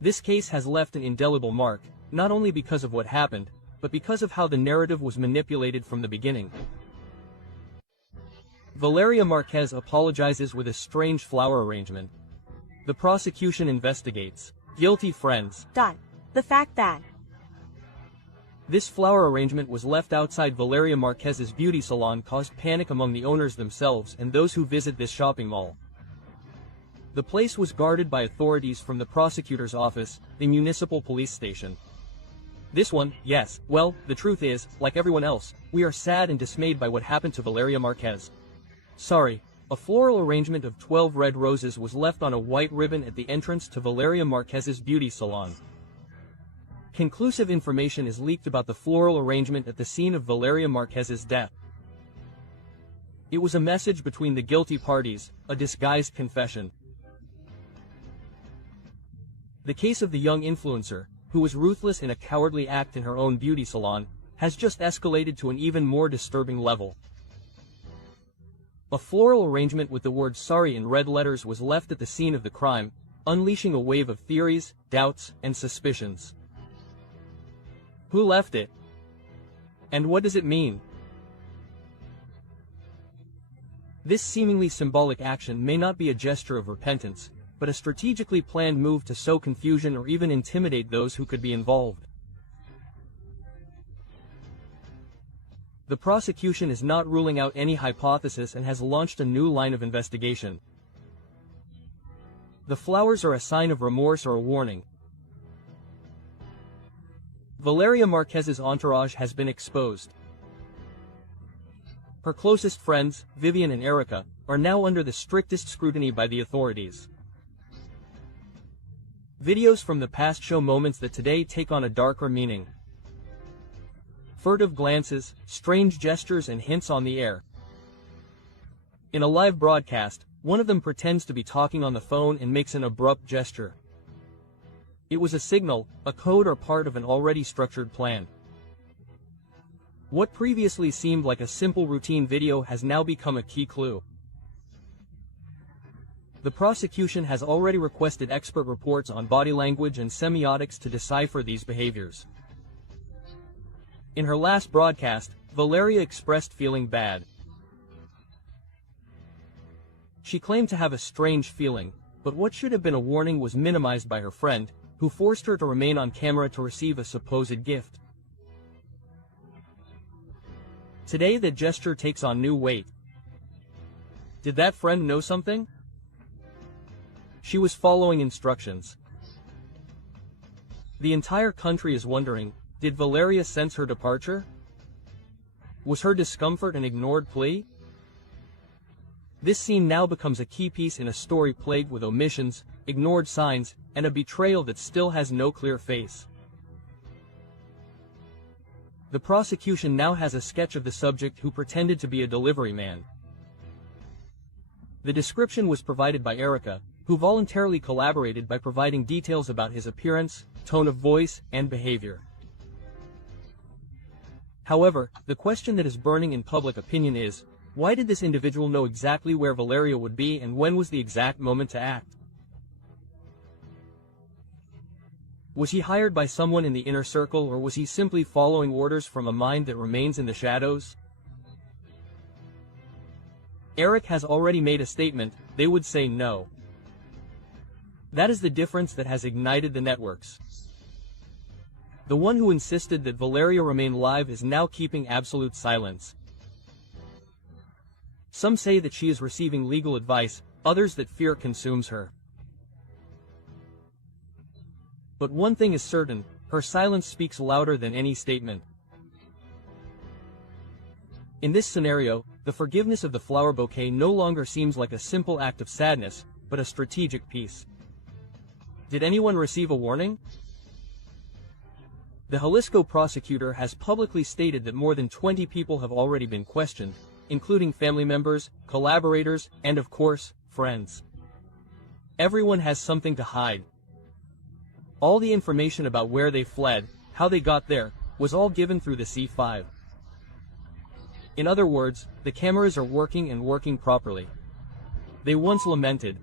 This case has left an indelible mark, not only because of what happened, but because of how the narrative was manipulated from the beginning. Valeria Márquez apologizes with a strange flower arrangement. The prosecution investigates. Guilty friends. The fact that this flower arrangement was left outside Valeria Márquez's beauty salon caused panic among the owners themselves and those who visit this shopping mall. The place was guarded by authorities from the prosecutor's office, the municipal police station. This one, yes, well, the truth is, like everyone else, we are sad and dismayed by what happened to Valeria Márquez. Sorry, a floral arrangement of 12 red roses was left on a white ribbon at the entrance to Valeria Márquez's beauty salon. Conclusive information is leaked about the floral arrangement at the scene of Valeria Márquez's death. It was a message between the guilty parties, a disguised confession. The case of the young influencer, who was ruthless in a cowardly act in her own beauty salon, has just escalated to an even more disturbing level. A floral arrangement with the word sorry in red letters was left at the scene of the crime, unleashing a wave of theories, doubts, and suspicions. Who left it? And what does it mean? This seemingly symbolic action may not be a gesture of repentance, but a strategically planned move to sow confusion or even intimidate those who could be involved. The prosecution is not ruling out any hypothesis and has launched a new line of investigation. The flowers are a sign of remorse or a warning. Valeria Márquez's entourage has been exposed. Her closest friends, Vivian and Erika, are now under the strictest scrutiny by the authorities. Videos from the past show moments that today take on a darker meaning. Furtive glances, strange gestures and hints on the air. In a live broadcast, one of them pretends to be talking on the phone and makes an abrupt gesture. It was a signal, a code or part of an already structured plan. What previously seemed like a simple routine video has now become a key clue. The prosecution has already requested expert reports on body language and semiotics to decipher these behaviors. In her last broadcast, Valeria expressed feeling bad. She claimed to have a strange feeling, but what should have been a warning was minimized by her friend, who forced her to remain on camera to receive a supposed gift. Today the gesture takes on new weight. Did that friend know something? She was following instructions. The entire country is wondering, did Valeria sense her departure? Was her discomfort an ignored plea? This scene now becomes a key piece in a story plagued with omissions, ignored signs, and a betrayal that still has no clear face. The prosecution now has a sketch of the subject who pretended to be a delivery man. The description was provided by Erika, who voluntarily collaborated by providing details about his appearance, tone of voice, and behavior. However, the question that is burning in public opinion is, why did this individual know exactly where Valeria would be and when was the exact moment to act? Was he hired by someone in the inner circle or was he simply following orders from a mind that remains in the shadows? Eric has already made a statement, they would say no. That is the difference that has ignited the networks. The one who insisted that Valeria remain live is now keeping absolute silence. Some say that she is receiving legal advice, others that fear consumes her. But one thing is certain, her silence speaks louder than any statement. In this scenario, the forgiveness of the flower bouquet no longer seems like a simple act of sadness, but a strategic piece. Did anyone receive a warning? The Jalisco prosecutor has publicly stated that more than 20 people have already been questioned, including family members, collaborators, and of course, friends. Everyone has something to hide. All the information about where they fled, how they got there, was all given through the C5. In other words, the cameras are working and working properly. They once lamented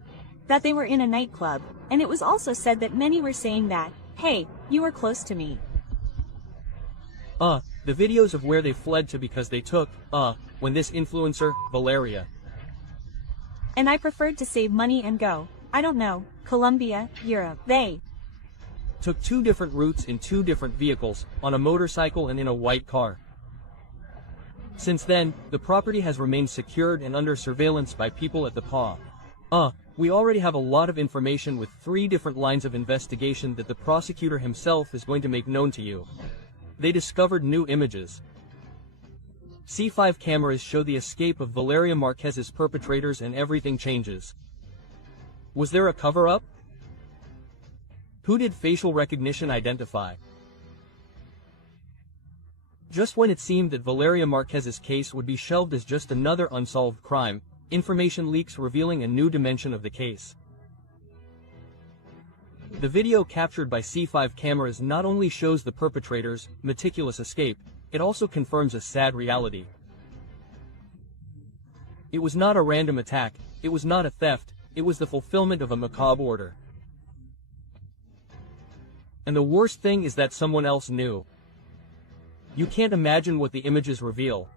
that they were in a nightclub, and it was also said that many were saying that, hey, you were close to me. The videos of where they fled to because they took, when this influencer, Valeria. And I preferred to save money and go, I don't know, Colombia, Europe. They took 2 different routes in 2 different vehicles, on a motorcycle and in a white car. Since then, the property has remained secured and under surveillance by people at the PA. We already have a lot of information with 3 different lines of investigation that the prosecutor himself is going to make known to you. They discovered new images. C5 cameras show the escape of Valeria Márquez's perpetrators and everything changes. Was there a cover-up? Who did facial recognition identify? Just when it seemed that Valeria Márquez's case would be shelved as just another unsolved crime, information leaks revealing a new dimension of the case. The video captured by C5 cameras not only shows the perpetrator's meticulous escape, it also confirms a sad reality. It was not a random attack, it was not a theft, it was the fulfillment of a macabre order. And the worst thing is that someone else knew. You can't imagine what the images reveal.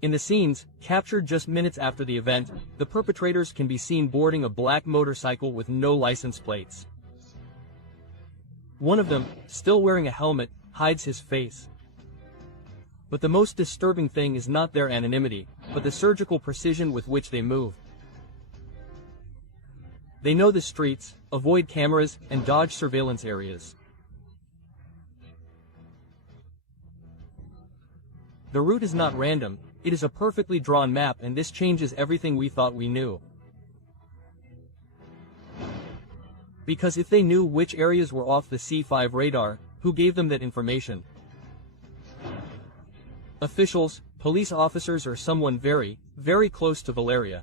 In the scenes, captured just minutes after the event, the perpetrators can be seen boarding a black motorcycle with no license plates. One of them, still wearing a helmet, hides his face. But the most disturbing thing is not their anonymity, but the surgical precision with which they move. They know the streets, avoid cameras, and dodge surveillance areas. The route is not random, it is a perfectly drawn map, and this changes everything we thought we knew. Because if they knew which areas were off the C5 radar, who gave them that information? Officials, police officers, or someone very, very close to Valeria.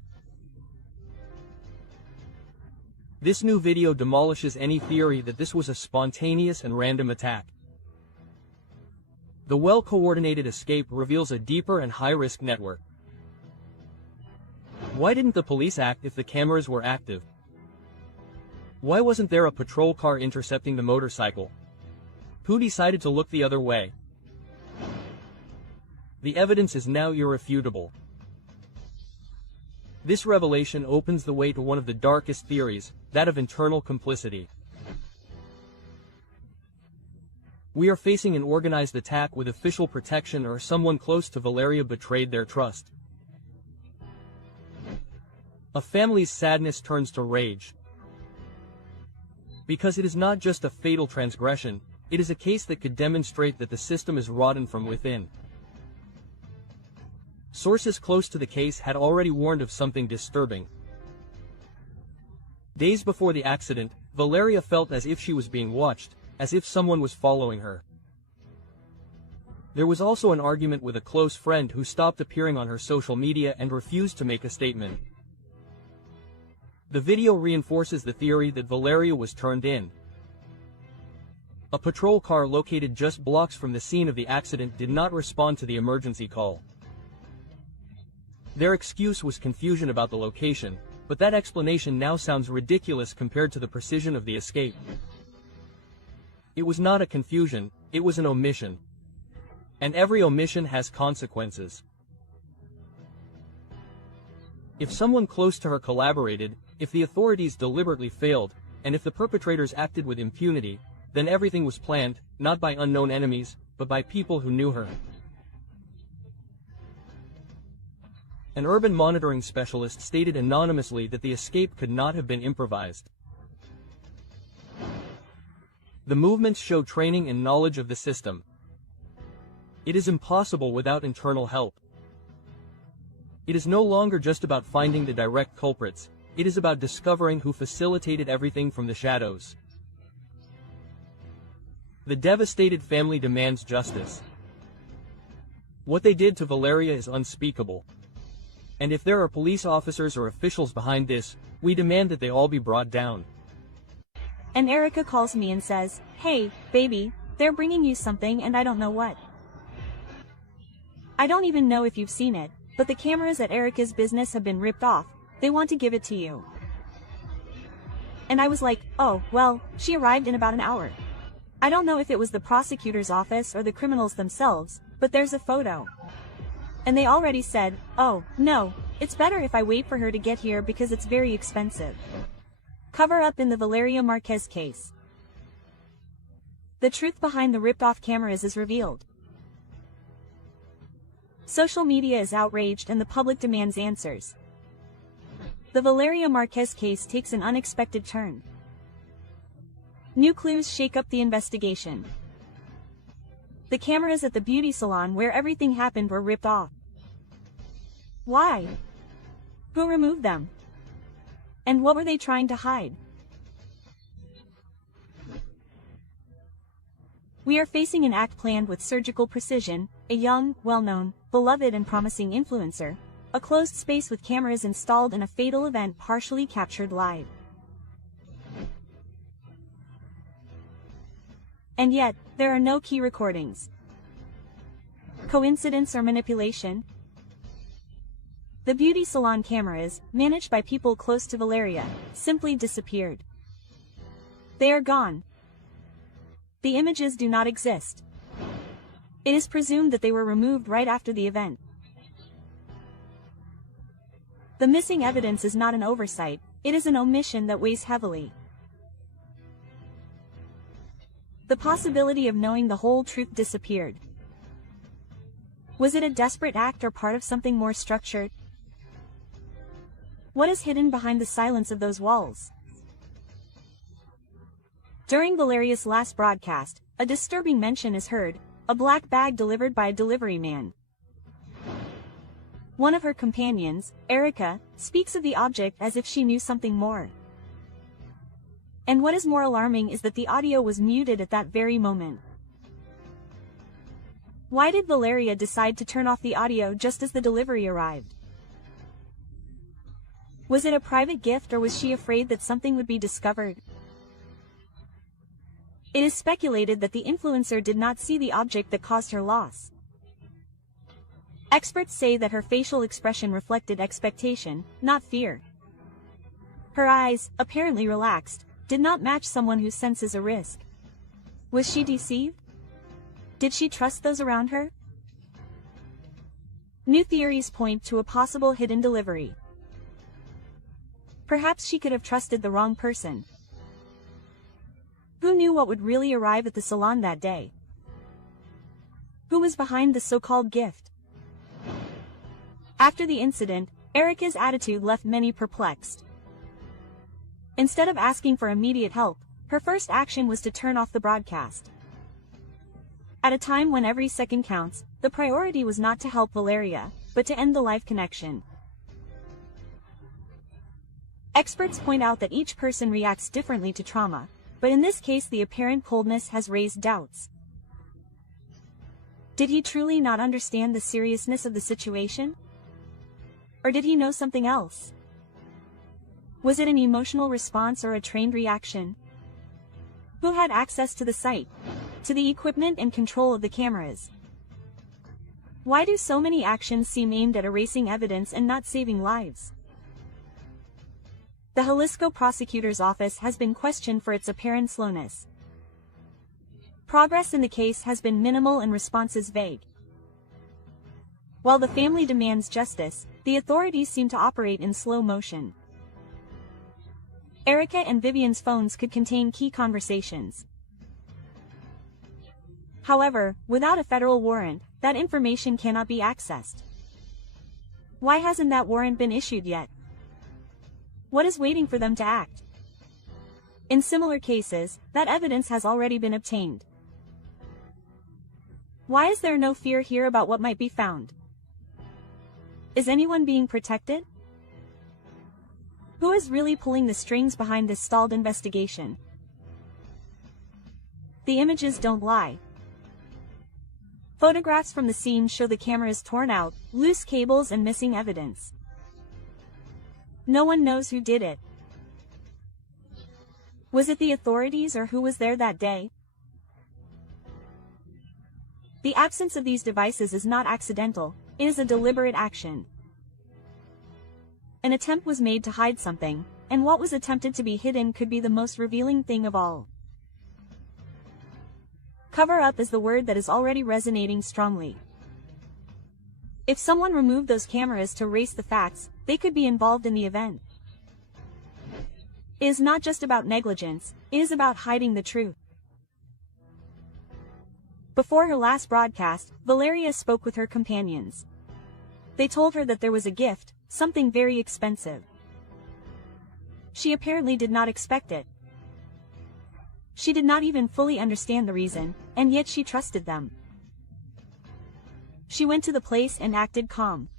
This new video demolishes any theory that this was a spontaneous and random attack. The well-coordinated escape reveals a deeper and high-risk network. Why didn't the police act if the cameras were active? Why wasn't there a patrol car intercepting the motorcycle? Who decided to look the other way? The evidence is now irrefutable. This revelation opens the way to one of the darkest theories, that of internal complicity. We are facing an organized attack with official protection, or someone close to Valeria betrayed their trust. A family's sadness turns to rage. Because it is not just a fatal transgression, it is a case that could demonstrate that the system is rotten from within. Sources close to the case had already warned of something disturbing. Days before the accident, Valeria felt as if she was being watched, as if someone was following her. There was also an argument with a close friend who stopped appearing on her social media and refused to make a statement. The video reinforces the theory that Valeria was turned in. A patrol car located just blocks from the scene of the accident did not respond to the emergency call. Their excuse was confusion about the location, but that explanation now sounds ridiculous compared to the precision of the escape. It was not a confusion, it was an omission. And every omission has consequences. If someone close to her collaborated, if the authorities deliberately failed, and if the perpetrators acted with impunity, then everything was planned, not by unknown enemies, but by people who knew her. An urban monitoring specialist stated anonymously that the escape could not have been improvised. The movements show training and knowledge of the system. It is impossible without internal help. It is no longer just about finding the direct culprits, it is about discovering who facilitated everything from the shadows. The devastated family demands justice. What they did to Valeria is unspeakable. And if there are police officers or officials behind this, we demand that they all be brought down. And Erika calls me and says, "Hey, baby, they're bringing you something and I don't know what. I don't even know if you've seen it, but the cameras at Erika's business have been ripped off. They want to give it to you." And I was like, oh, well, she arrived in about an hour. I don't know if it was the prosecutor's office or the criminals themselves, but there's a photo. And they already said, oh, no, it's better if I wait for her to get here because it's very expensive. Cover up in the Valeria Márquez case. The truth behind the ripped-off cameras is revealed. Social media is outraged and the public demands answers. The Valeria Márquez case takes an unexpected turn. New clues shake up the investigation. The cameras at the beauty salon where everything happened were ripped off. Why? Who removed them? And what were they trying to hide? We are facing an act planned with surgical precision, a young, well-known, beloved and promising influencer, a closed space with cameras installed and a fatal event partially captured live. And yet, there are no key recordings. Coincidence or manipulation? The beauty salon cameras, managed by people close to Valeria, simply disappeared. They are gone. The images do not exist. It is presumed that they were removed right after the event. The missing evidence is not an oversight, it is an omission that weighs heavily. The possibility of knowing the whole truth disappeared. Was it a desperate act or part of something more structured? What is hidden behind the silence of those walls? During Valeria's last broadcast, a disturbing mention is heard, a black bag delivered by a delivery man. One of her companions, Erika, speaks of the object as if she knew something more. And what is more alarming is that the audio was muted at that very moment. Why did Valeria decide to turn off the audio just as the delivery arrived? Was it a private gift or was she afraid that something would be discovered? It is speculated that the influencer did not see the object that caused her loss. Experts say that her facial expression reflected expectation, not fear. Her eyes, apparently relaxed, did not match someone who senses a risk. Was she deceived? Did she trust those around her? New theories point to a possible hidden delivery. Perhaps she could have trusted the wrong person. Who knew what would really arrive at the salon that day? Who was behind the so-called gift? After the incident, Erika's attitude left many perplexed. Instead of asking for immediate help, her first action was to turn off the broadcast. At a time when every second counts, the priority was not to help Valeria, but to end the live connection. Experts point out that each person reacts differently to trauma, but in this case the apparent coldness has raised doubts. Did he truly not understand the seriousness of the situation? Or did he know something else? Was it an emotional response or a trained reaction? Who had access to the site, to the equipment and control of the cameras? Why do so many actions seem aimed at erasing evidence and not saving lives? The Jalisco prosecutor's office has been questioned for its apparent slowness. Progress in the case has been minimal and responses vague. While the family demands justice, the authorities seem to operate in slow motion. Erika and Vivian's phones could contain key conversations. However, without a federal warrant, that information cannot be accessed. Why hasn't that warrant been issued yet? What is waiting for them to act? In similar cases, that evidence has already been obtained. Why is there no fear here about what might be found? Is anyone being protected? Who is really pulling the strings behind this stalled investigation? The images don't lie. Photographs from the scene show the cameras torn out, loose cables and missing evidence. No one knows who did it. Was it the authorities or who was there that day? The absence of these devices is not accidental, it is a deliberate action. An attempt was made to hide something, and what was attempted to be hidden could be the most revealing thing of all. Cover up is the word that is already resonating strongly. If someone removed those cameras to erase the facts, they could be involved in the event. It is not just about negligence, it is about hiding the truth. Before her last broadcast, Valeria spoke with her companions. They told her that there was a gift, something very expensive. She apparently did not expect it. She did not even fully understand the reason, and yet she trusted them. She went to the place and acted calm.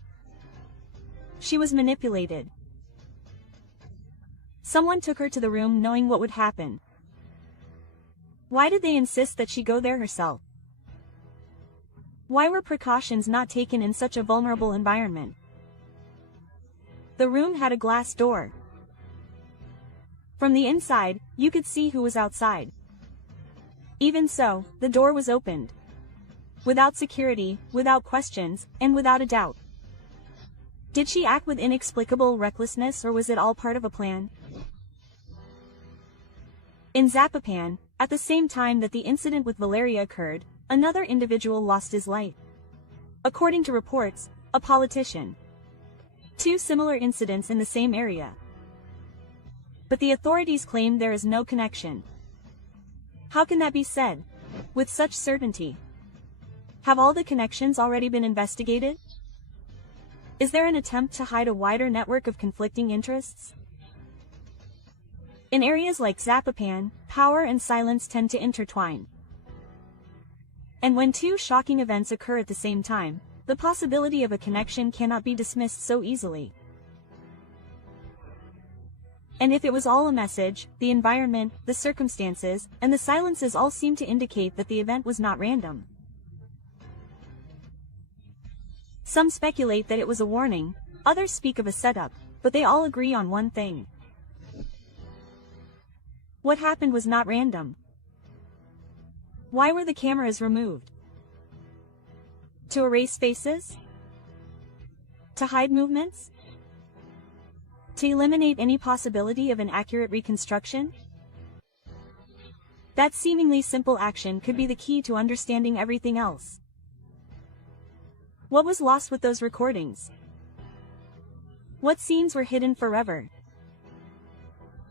She was manipulated. Someone took her to the room knowing what would happen. Why did they insist that she go there herself? Why were precautions not taken in such a vulnerable environment? The room had a glass door. From the inside, you could see who was outside. Even so, the door was opened. Without security, without questions, and without a doubt. Did she act with inexplicable recklessness or was it all part of a plan? In Zapopan, at the same time that the incident with Valeria occurred, another individual lost his life. According to reports, a politician. Two similar incidents in the same area. But the authorities claim there is no connection. How can that be said? With such certainty? Have all the connections already been investigated? Is there an attempt to hide a wider network of conflicting interests? In areas like Zapopan, power and silence tend to intertwine. And when two shocking events occur at the same time, the possibility of a connection cannot be dismissed so easily. And if it was all a message, the environment, the circumstances, and the silences all seem to indicate that the event was not random. Some speculate that it was a warning, others speak of a setup, but they all agree on one thing. What happened was not random. Why were the cameras removed? To erase faces? To hide movements? To eliminate any possibility of an accurate reconstruction? That seemingly simple action could be the key to understanding everything else. What was lost with those recordings? What scenes were hidden forever?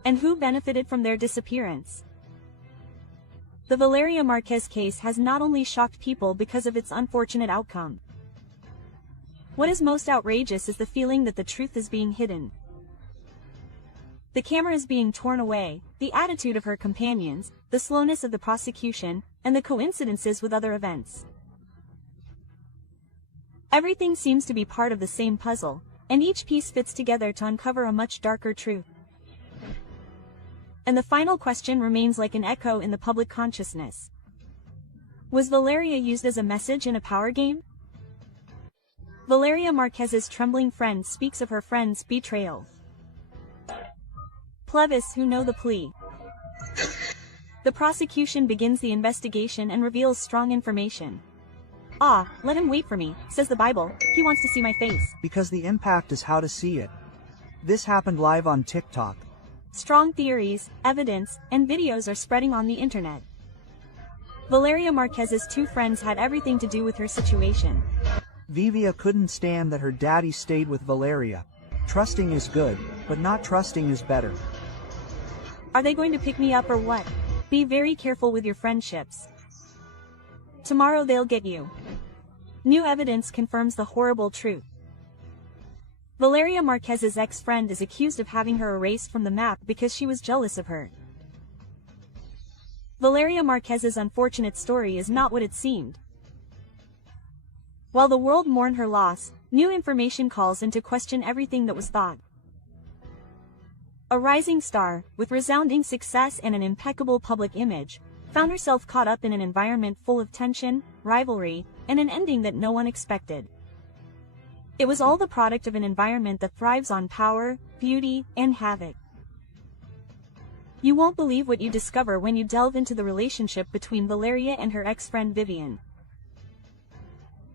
And who benefited from their disappearance? The Valeria Márquez case has not only shocked people because of its unfortunate outcome. What is most outrageous is the feeling that the truth is being hidden. The camera is being torn away, the attitude of her companions, the slowness of the prosecution, and the coincidences with other events. Everything seems to be part of the same puzzle, and each piece fits together to uncover a much darker truth. And the final question remains like an echo in the public consciousness. Was Valeria used as a message in a power game? Valeria Márquez's trembling friend speaks of her friend's betrayal. Plebis who know the plea. The prosecution begins the investigation and reveals strong information. Ah, let him wait for me, says the Bible, he wants to see my face. Because the impact is how to see it. This happened live on TikTok. Strong theories, evidence, and videos are spreading on the internet. Valeria Márquez's two friends had everything to do with her situation. Vivia couldn't stand that her daddy stayed with Valeria. Trusting is good, but not trusting is better. Are they going to pick me up or what? Be very careful with your friendships. Tomorrow they'll get you. New evidence confirms the horrible truth. Valeria Márquez's ex-friend is accused of having her erased from the map because she was jealous of her. Valeria Márquez's unfortunate story is not what it seemed. While the world mourned her loss, new information calls into question everything that was thought. A rising star, with resounding success and an impeccable public image, found herself caught up in an environment full of tension, rivalry, and an ending that no one expected. It was all the product of an environment that thrives on power, beauty, and havoc. You won't believe what you discover when you delve into the relationship between Valeria and her ex-friend Vivian.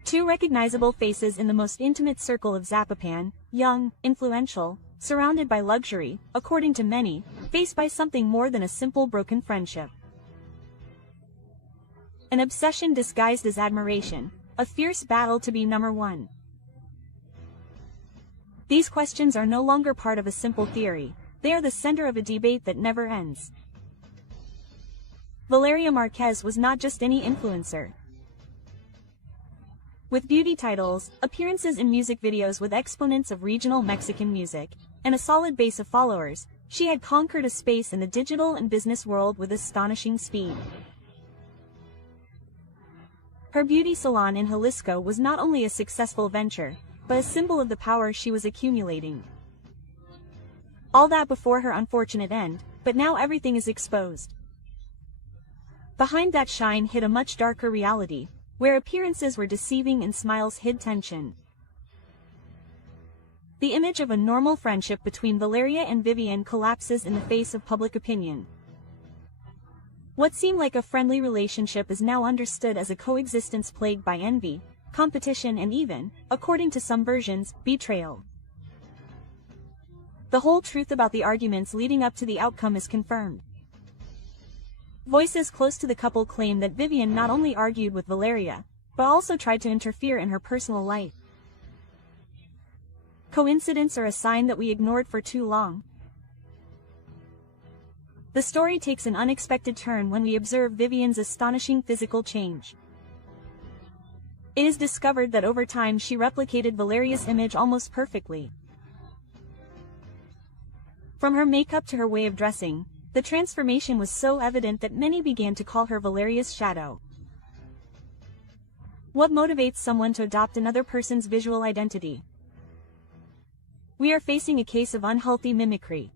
Two recognizable faces in the most intimate circle of Zapopan, young, influential, surrounded by luxury, according to many, faced by something more than a simple broken friendship. An obsession disguised as admiration, a fierce battle to be number one. These questions are no longer part of a simple theory, they are the center of a debate that never ends. Valeria Márquez was not just any influencer. With beauty titles, appearances in music videos with exponents of regional Mexican music, and a solid base of followers, she had conquered a space in the digital and business world with astonishing speed. Her beauty salon in Jalisco was not only a successful venture, but a symbol of the power she was accumulating. All that before her unfortunate end, but now everything is exposed. Behind that shine hid a much darker reality, where appearances were deceiving and smiles hid tension. The image of a normal friendship between Valeria and Vivian collapses in the face of public opinion. What seemed like a friendly relationship is now understood as a coexistence plagued by envy, competition and even, according to some versions, betrayal. The whole truth about the arguments leading up to the outcome is confirmed. Voices close to the couple claim that Vivian not only argued with Valeria, but also tried to interfere in her personal life. Coincidence or a sign that we ignored for too long? The story takes an unexpected turn when we observe Vivian's astonishing physical change. It is discovered that over time she replicated Valeria's image almost perfectly. From her makeup to her way of dressing, the transformation was so evident that many began to call her Valeria's shadow. What motivates someone to adopt another person's visual identity? We are facing a case of unhealthy mimicry.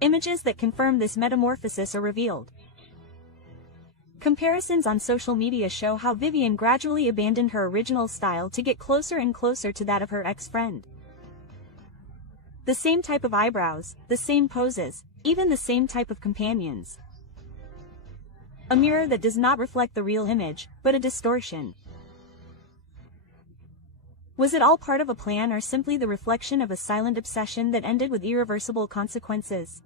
Images that confirm this metamorphosis are revealed. Comparisons on social media show how Vivian gradually abandoned her original style to get closer and closer to that of her ex-friend. The same type of eyebrows, the same poses, even the same type of companions. A mirror that does not reflect the real image, but a distortion. Was it all part of a plan or simply the reflection of a silent obsession that ended with irreversible consequences?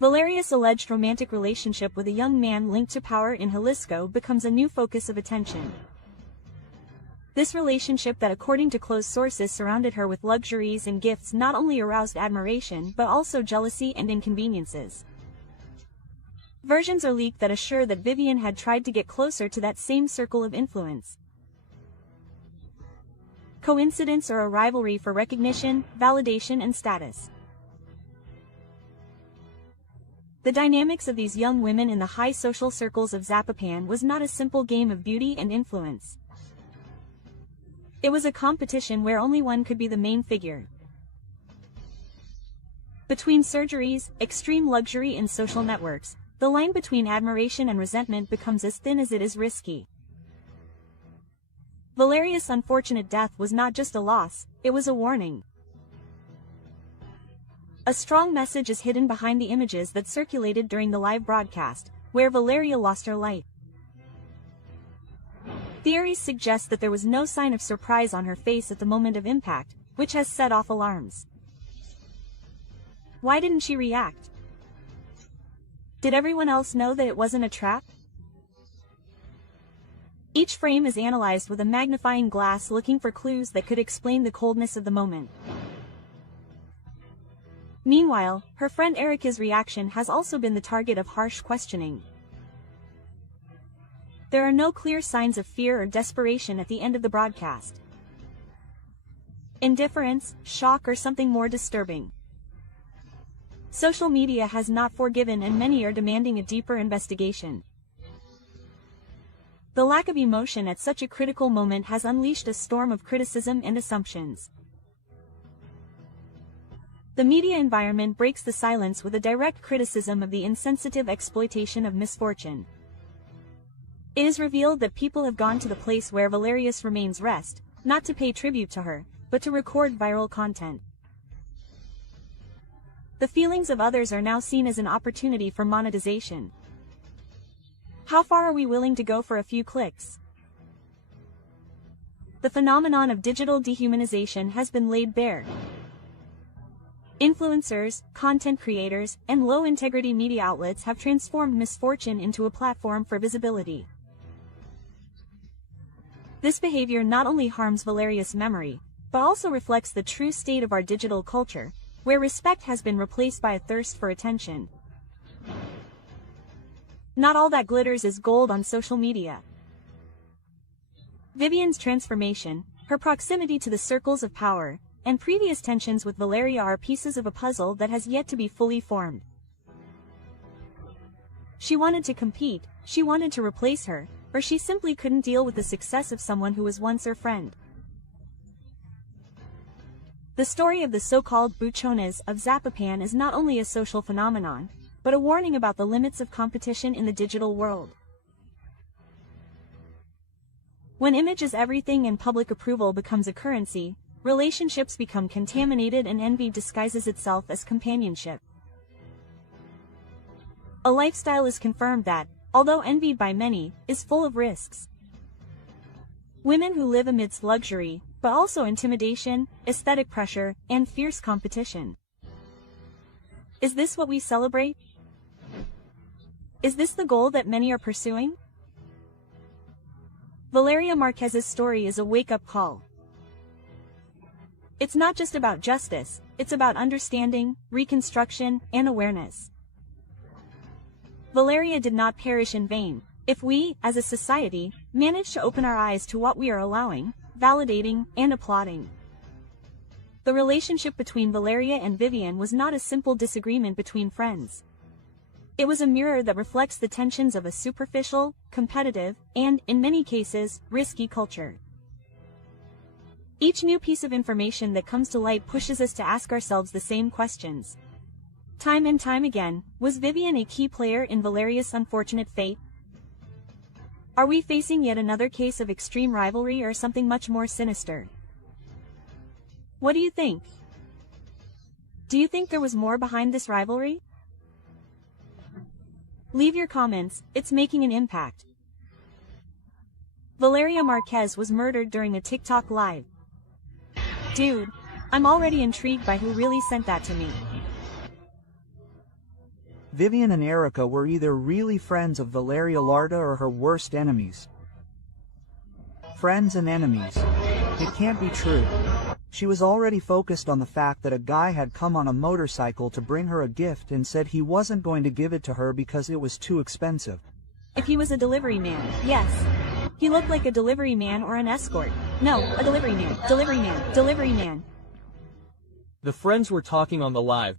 Valeria's alleged romantic relationship with a young man linked to power in Jalisco becomes a new focus of attention. This relationship that, according to close sources, surrounded her with luxuries and gifts not only aroused admiration but also jealousy and inconveniences. Versions are leaked that assure that Vivian had tried to get closer to that same circle of influence. Coincidence or a rivalry for recognition, validation and status? The dynamics of these young women in the high social circles of Zapopan was not a simple game of beauty and influence. It was a competition where only one could be the main figure. Between surgeries, extreme luxury and social networks, the line between admiration and resentment becomes as thin as it is risky. Valeria's unfortunate death was not just a loss, it was a warning. A strong message is hidden behind the images that circulated during the live broadcast, where Valeria lost her light. Theories suggest that there was no sign of surprise on her face at the moment of impact, which has set off alarms. Why didn't she react? Did everyone else know that it wasn't a trap? Each frame is analyzed with a magnifying glass looking for clues that could explain the coldness of the moment. Meanwhile, her friend Erika's reaction has also been the target of harsh questioning. There are no clear signs of fear or desperation at the end of the broadcast. Indifference, shock, or something more disturbing. Social media has not forgiven and many are demanding a deeper investigation. The lack of emotion at such a critical moment has unleashed a storm of criticism and assumptions. The media environment breaks the silence with a direct criticism of the insensitive exploitation of misfortune. It is revealed that people have gone to the place where Valeria's remains rest, not to pay tribute to her, but to record viral content. The feelings of others are now seen as an opportunity for monetization. How far are we willing to go for a few clicks? The phenomenon of digital dehumanization has been laid bare. Influencers, content creators, and low-integrity media outlets have transformed misfortune into a platform for visibility. This behavior not only harms Valeria's memory, but also reflects the true state of our digital culture, where respect has been replaced by a thirst for attention. Not all that glitters is gold on social media. Vivian's transformation, her proximity to the circles of power, and previous tensions with Valeria are pieces of a puzzle that has yet to be fully formed. She wanted to compete, she wanted to replace her, or she simply couldn't deal with the success of someone who was once her friend. The story of the so-called buchones of Zapopan is not only a social phenomenon, but a warning about the limits of competition in the digital world. When image is everything and public approval becomes a currency, relationships become contaminated and envy disguises itself as companionship. A lifestyle is confirmed that, although envied by many, is full of risks. Women who live amidst luxury, but also intimidation, aesthetic pressure, and fierce competition. Is this what we celebrate? Is this the goal that many are pursuing? Valeria Márquez's story is a wake-up call. It's not just about justice, it's about understanding, reconstruction, and awareness. Valeria did not perish in vain. If we, as a society, manage to open our eyes to what we are allowing, validating, and applauding. The relationship between Valeria and Vivian was not a simple disagreement between friends. It was a mirror that reflects the tensions of a superficial, competitive, and, in many cases, risky culture. Each new piece of information that comes to light pushes us to ask ourselves the same questions. Time and time again, was Vivian a key player in Valeria's unfortunate fate? Are we facing yet another case of extreme rivalry or something much more sinister? What do you think? Do you think there was more behind this rivalry? Leave your comments, it's making an impact. Valeria Márquez was murdered during a TikTok live. Dude, I'm already intrigued by who really sent that to me. Vivian and Erika were either really friends of Valeria Larda or her worst enemies. Friends and enemies. It can't be true. She was already focused on the fact that a guy had come on a motorcycle to bring her a gift and said he wasn't going to give it to her because it was too expensive. If he was a delivery man, yes. He looked like a delivery man or an escort. No, a delivery man, delivery man, delivery man. The friends were talking on the live.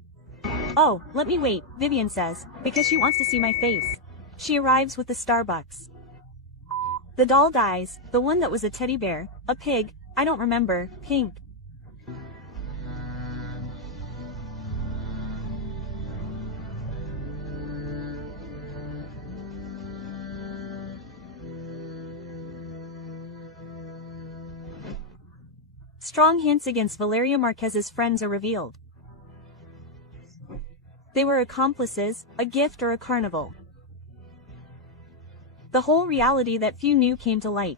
Oh, let me wait, Vivian says, because she wants to see my face. She arrives with the Starbucks. The doll dies, the one that was a teddy bear, a pig, I don't remember, pink. Strong hints against Valeria Márquez's friends are revealed. They were accomplices, a gift or a carnival. The whole reality that few knew came to light.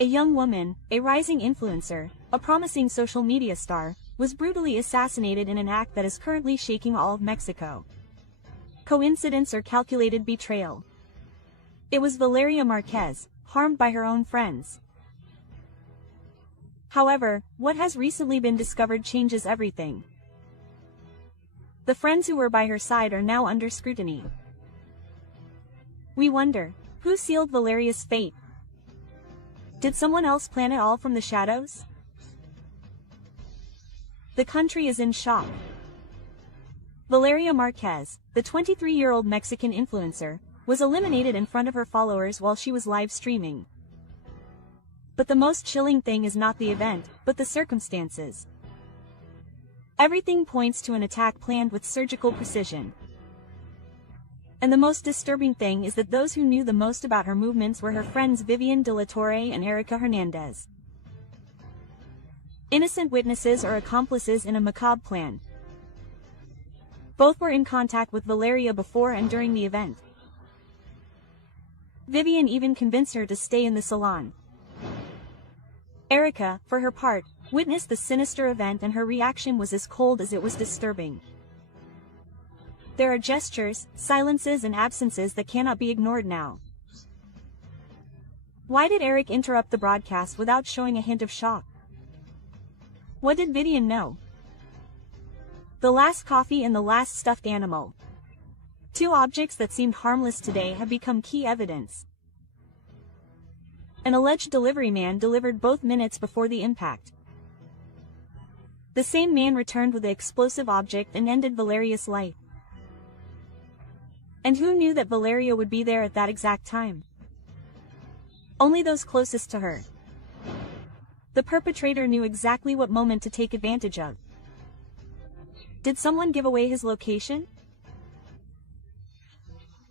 A young woman, a rising influencer, a promising social media star, was brutally assassinated in an act that is currently shaking all of Mexico. Coincidence or calculated betrayal? It was Valeria Márquez, harmed by her own friends. However, what has recently been discovered changes everything. The friends who were by her side are now under scrutiny. We wonder, who sealed Valeria's fate? Did someone else plan it all from the shadows? The country is in shock. Valeria Márquez, the 23-year-old Mexican influencer, was eliminated in front of her followers while she was live streaming. But the most chilling thing is not the event, but the circumstances. Everything points to an attack planned with surgical precision. And the most disturbing thing is that those who knew the most about her movements were her friends Vivian de la Torre and Erika Hernandez. Innocent witnesses or accomplices in a macabre plan. Both were in contact with Valeria before and during the event. Vivian even convinced her to stay in the salon. Erika, for her part, witnessed the sinister event and her reaction was as cold as it was disturbing. There are gestures, silences and absences that cannot be ignored now. Why did Eric interrupt the broadcast without showing a hint of shock? What did Vivian know? The last coffee and the last stuffed animal. Two objects that seemed harmless today have become key evidence. An alleged delivery man delivered both minutes before the impact. The same man returned with the explosive object and ended Valeria's life. And who knew that Valeria would be there at that exact time? Only those closest to her. The perpetrator knew exactly what moment to take advantage of. Did someone give away his location?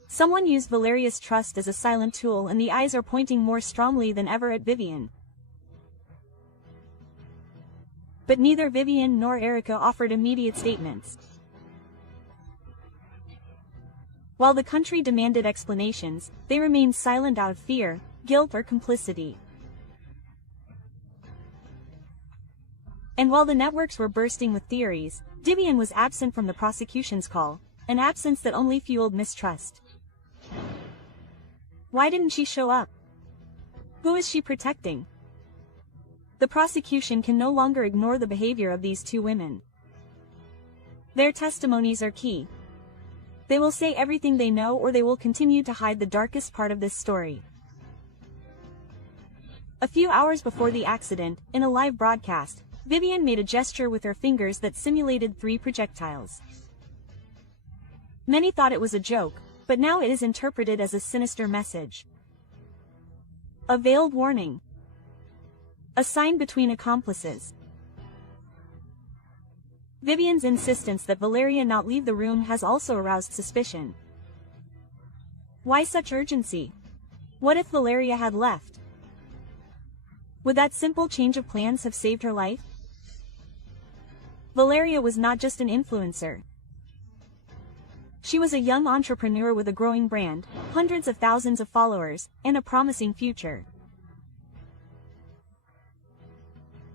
Someone used Valeria's trust as a silent tool and the eyes are pointing more strongly than ever at Vivian. But neither Vivian nor Erika offered immediate statements. While the country demanded explanations, they remained silent out of fear, guilt or complicity. And while the networks were bursting with theories, Vivian was absent from the prosecution's call, an absence that only fueled mistrust. Why didn't she show up? Who is she protecting? The prosecution can no longer ignore the behavior of these two women. Their testimonies are key. They will say everything they know or they will continue to hide the darkest part of this story. A few hours before the accident, in a live broadcast, Vivian made a gesture with her fingers that simulated 3 projectiles. Many thought it was a joke, but now it is interpreted as a sinister message. A veiled warning. A sign between accomplices. Vivian's insistence that Valeria not leave the room has also aroused suspicion. Why such urgency? What if Valeria had left? Would that simple change of plans have saved her life? Valeria was not just an influencer. She was a young entrepreneur with a growing brand, hundreds of thousands of followers, and a promising future.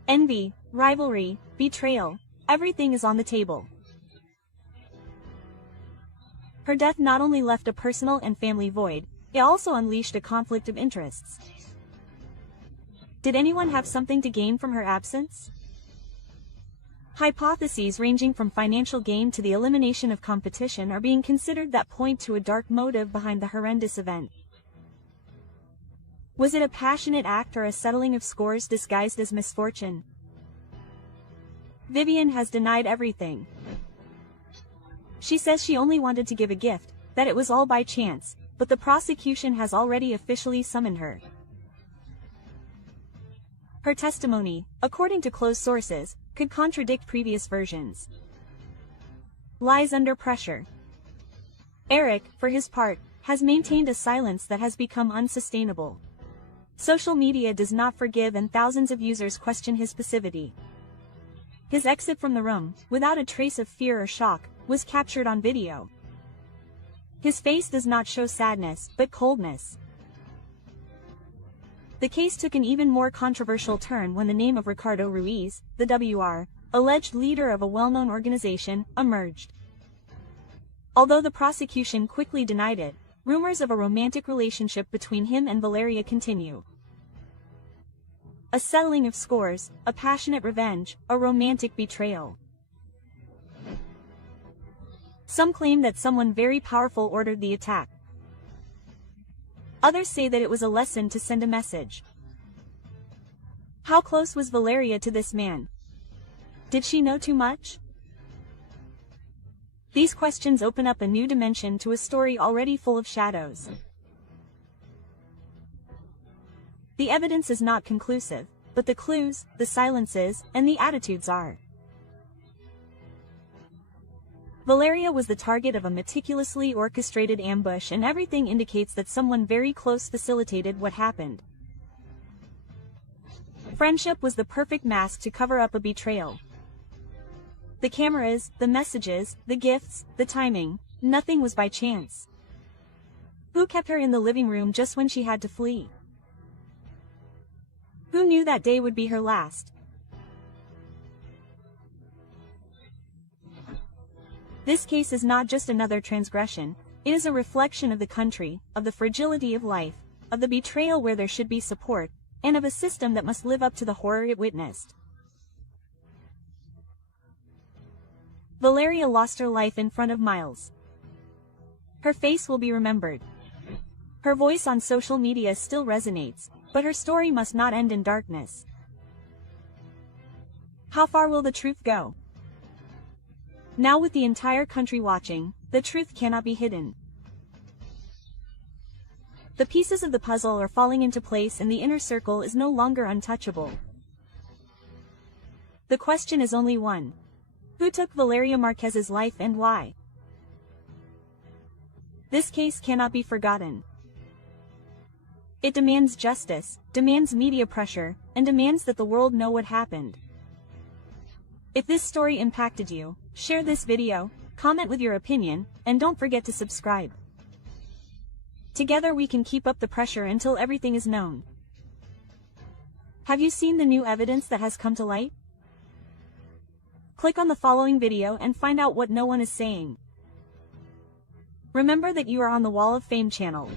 Envy, rivalry, betrayal, everything is on the table. Her death not only left a personal and family void, it also unleashed a conflict of interests. Did anyone have something to gain from her absence? Hypotheses ranging from financial gain to the elimination of competition are being considered that point to a dark motive behind the horrendous event. Was it a passionate act or a settling of scores disguised as misfortune? Vivian has denied everything. She says she only wanted to give a gift, that it was all by chance, but the prosecution has already officially summoned her. Her testimony, according to close sources, could contradict previous versions. Lies under pressure. Eric, for his part, has maintained a silence that has become unsustainable. Social media does not forgive and thousands of users question his passivity. His exit from the room, without a trace of fear or shock, was captured on video. His face does not show sadness, but coldness. The case took an even more controversial turn when the name of Ricardo Ruiz, the WR, alleged leader of a well-known organization, emerged. Although the prosecution quickly denied it, rumors of a romantic relationship between him and Valeria continue. A settling of scores, a passionate revenge, a romantic betrayal. Some claim that someone very powerful ordered the attack. Others say that it was a lesson to send a message. How close was Valeria to this man? Did she know too much? These questions open up a new dimension to a story already full of shadows. The evidence is not conclusive, but the clues, the silences, and the attitudes are. Valeria was the target of a meticulously orchestrated ambush, and everything indicates that someone very close facilitated what happened. Friendship was the perfect mask to cover up a betrayal. The cameras, the messages, the gifts, the timing, nothing was by chance. Who kept her in the living room just when she had to flee? Who knew that day would be her last? This case is not just another transgression, it is a reflection of the country, of the fragility of life, of the betrayal where there should be support, and of a system that must live up to the horror it witnessed. Valeria lost her life in front of Miles. Her face will be remembered. Her voice on social media still resonates, but her story must not end in darkness. How far will the truth go? Now, with the entire country watching, the truth cannot be hidden. The pieces of the puzzle are falling into place and the inner circle is no longer untouchable. The question is only one. Who took Valeria Márquez's life and why? This case cannot be forgotten. It demands justice, demands media pressure, and demands that the world know what happened. If this story impacted you, share this video, comment with your opinion, and don't forget to subscribe. Together we can keep up the pressure until everything is known. Have you seen the new evidence that has come to light? Click on the following video and find out what no one is saying. Remember that you are on the Wall of Fame channel.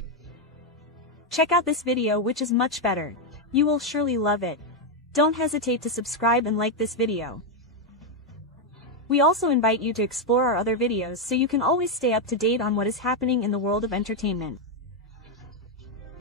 Check out this video, which is much better. You will surely love it. Don't hesitate to subscribe and like this video. We also invite you to explore our other videos so you can always stay up to date on what is happening in the world of entertainment.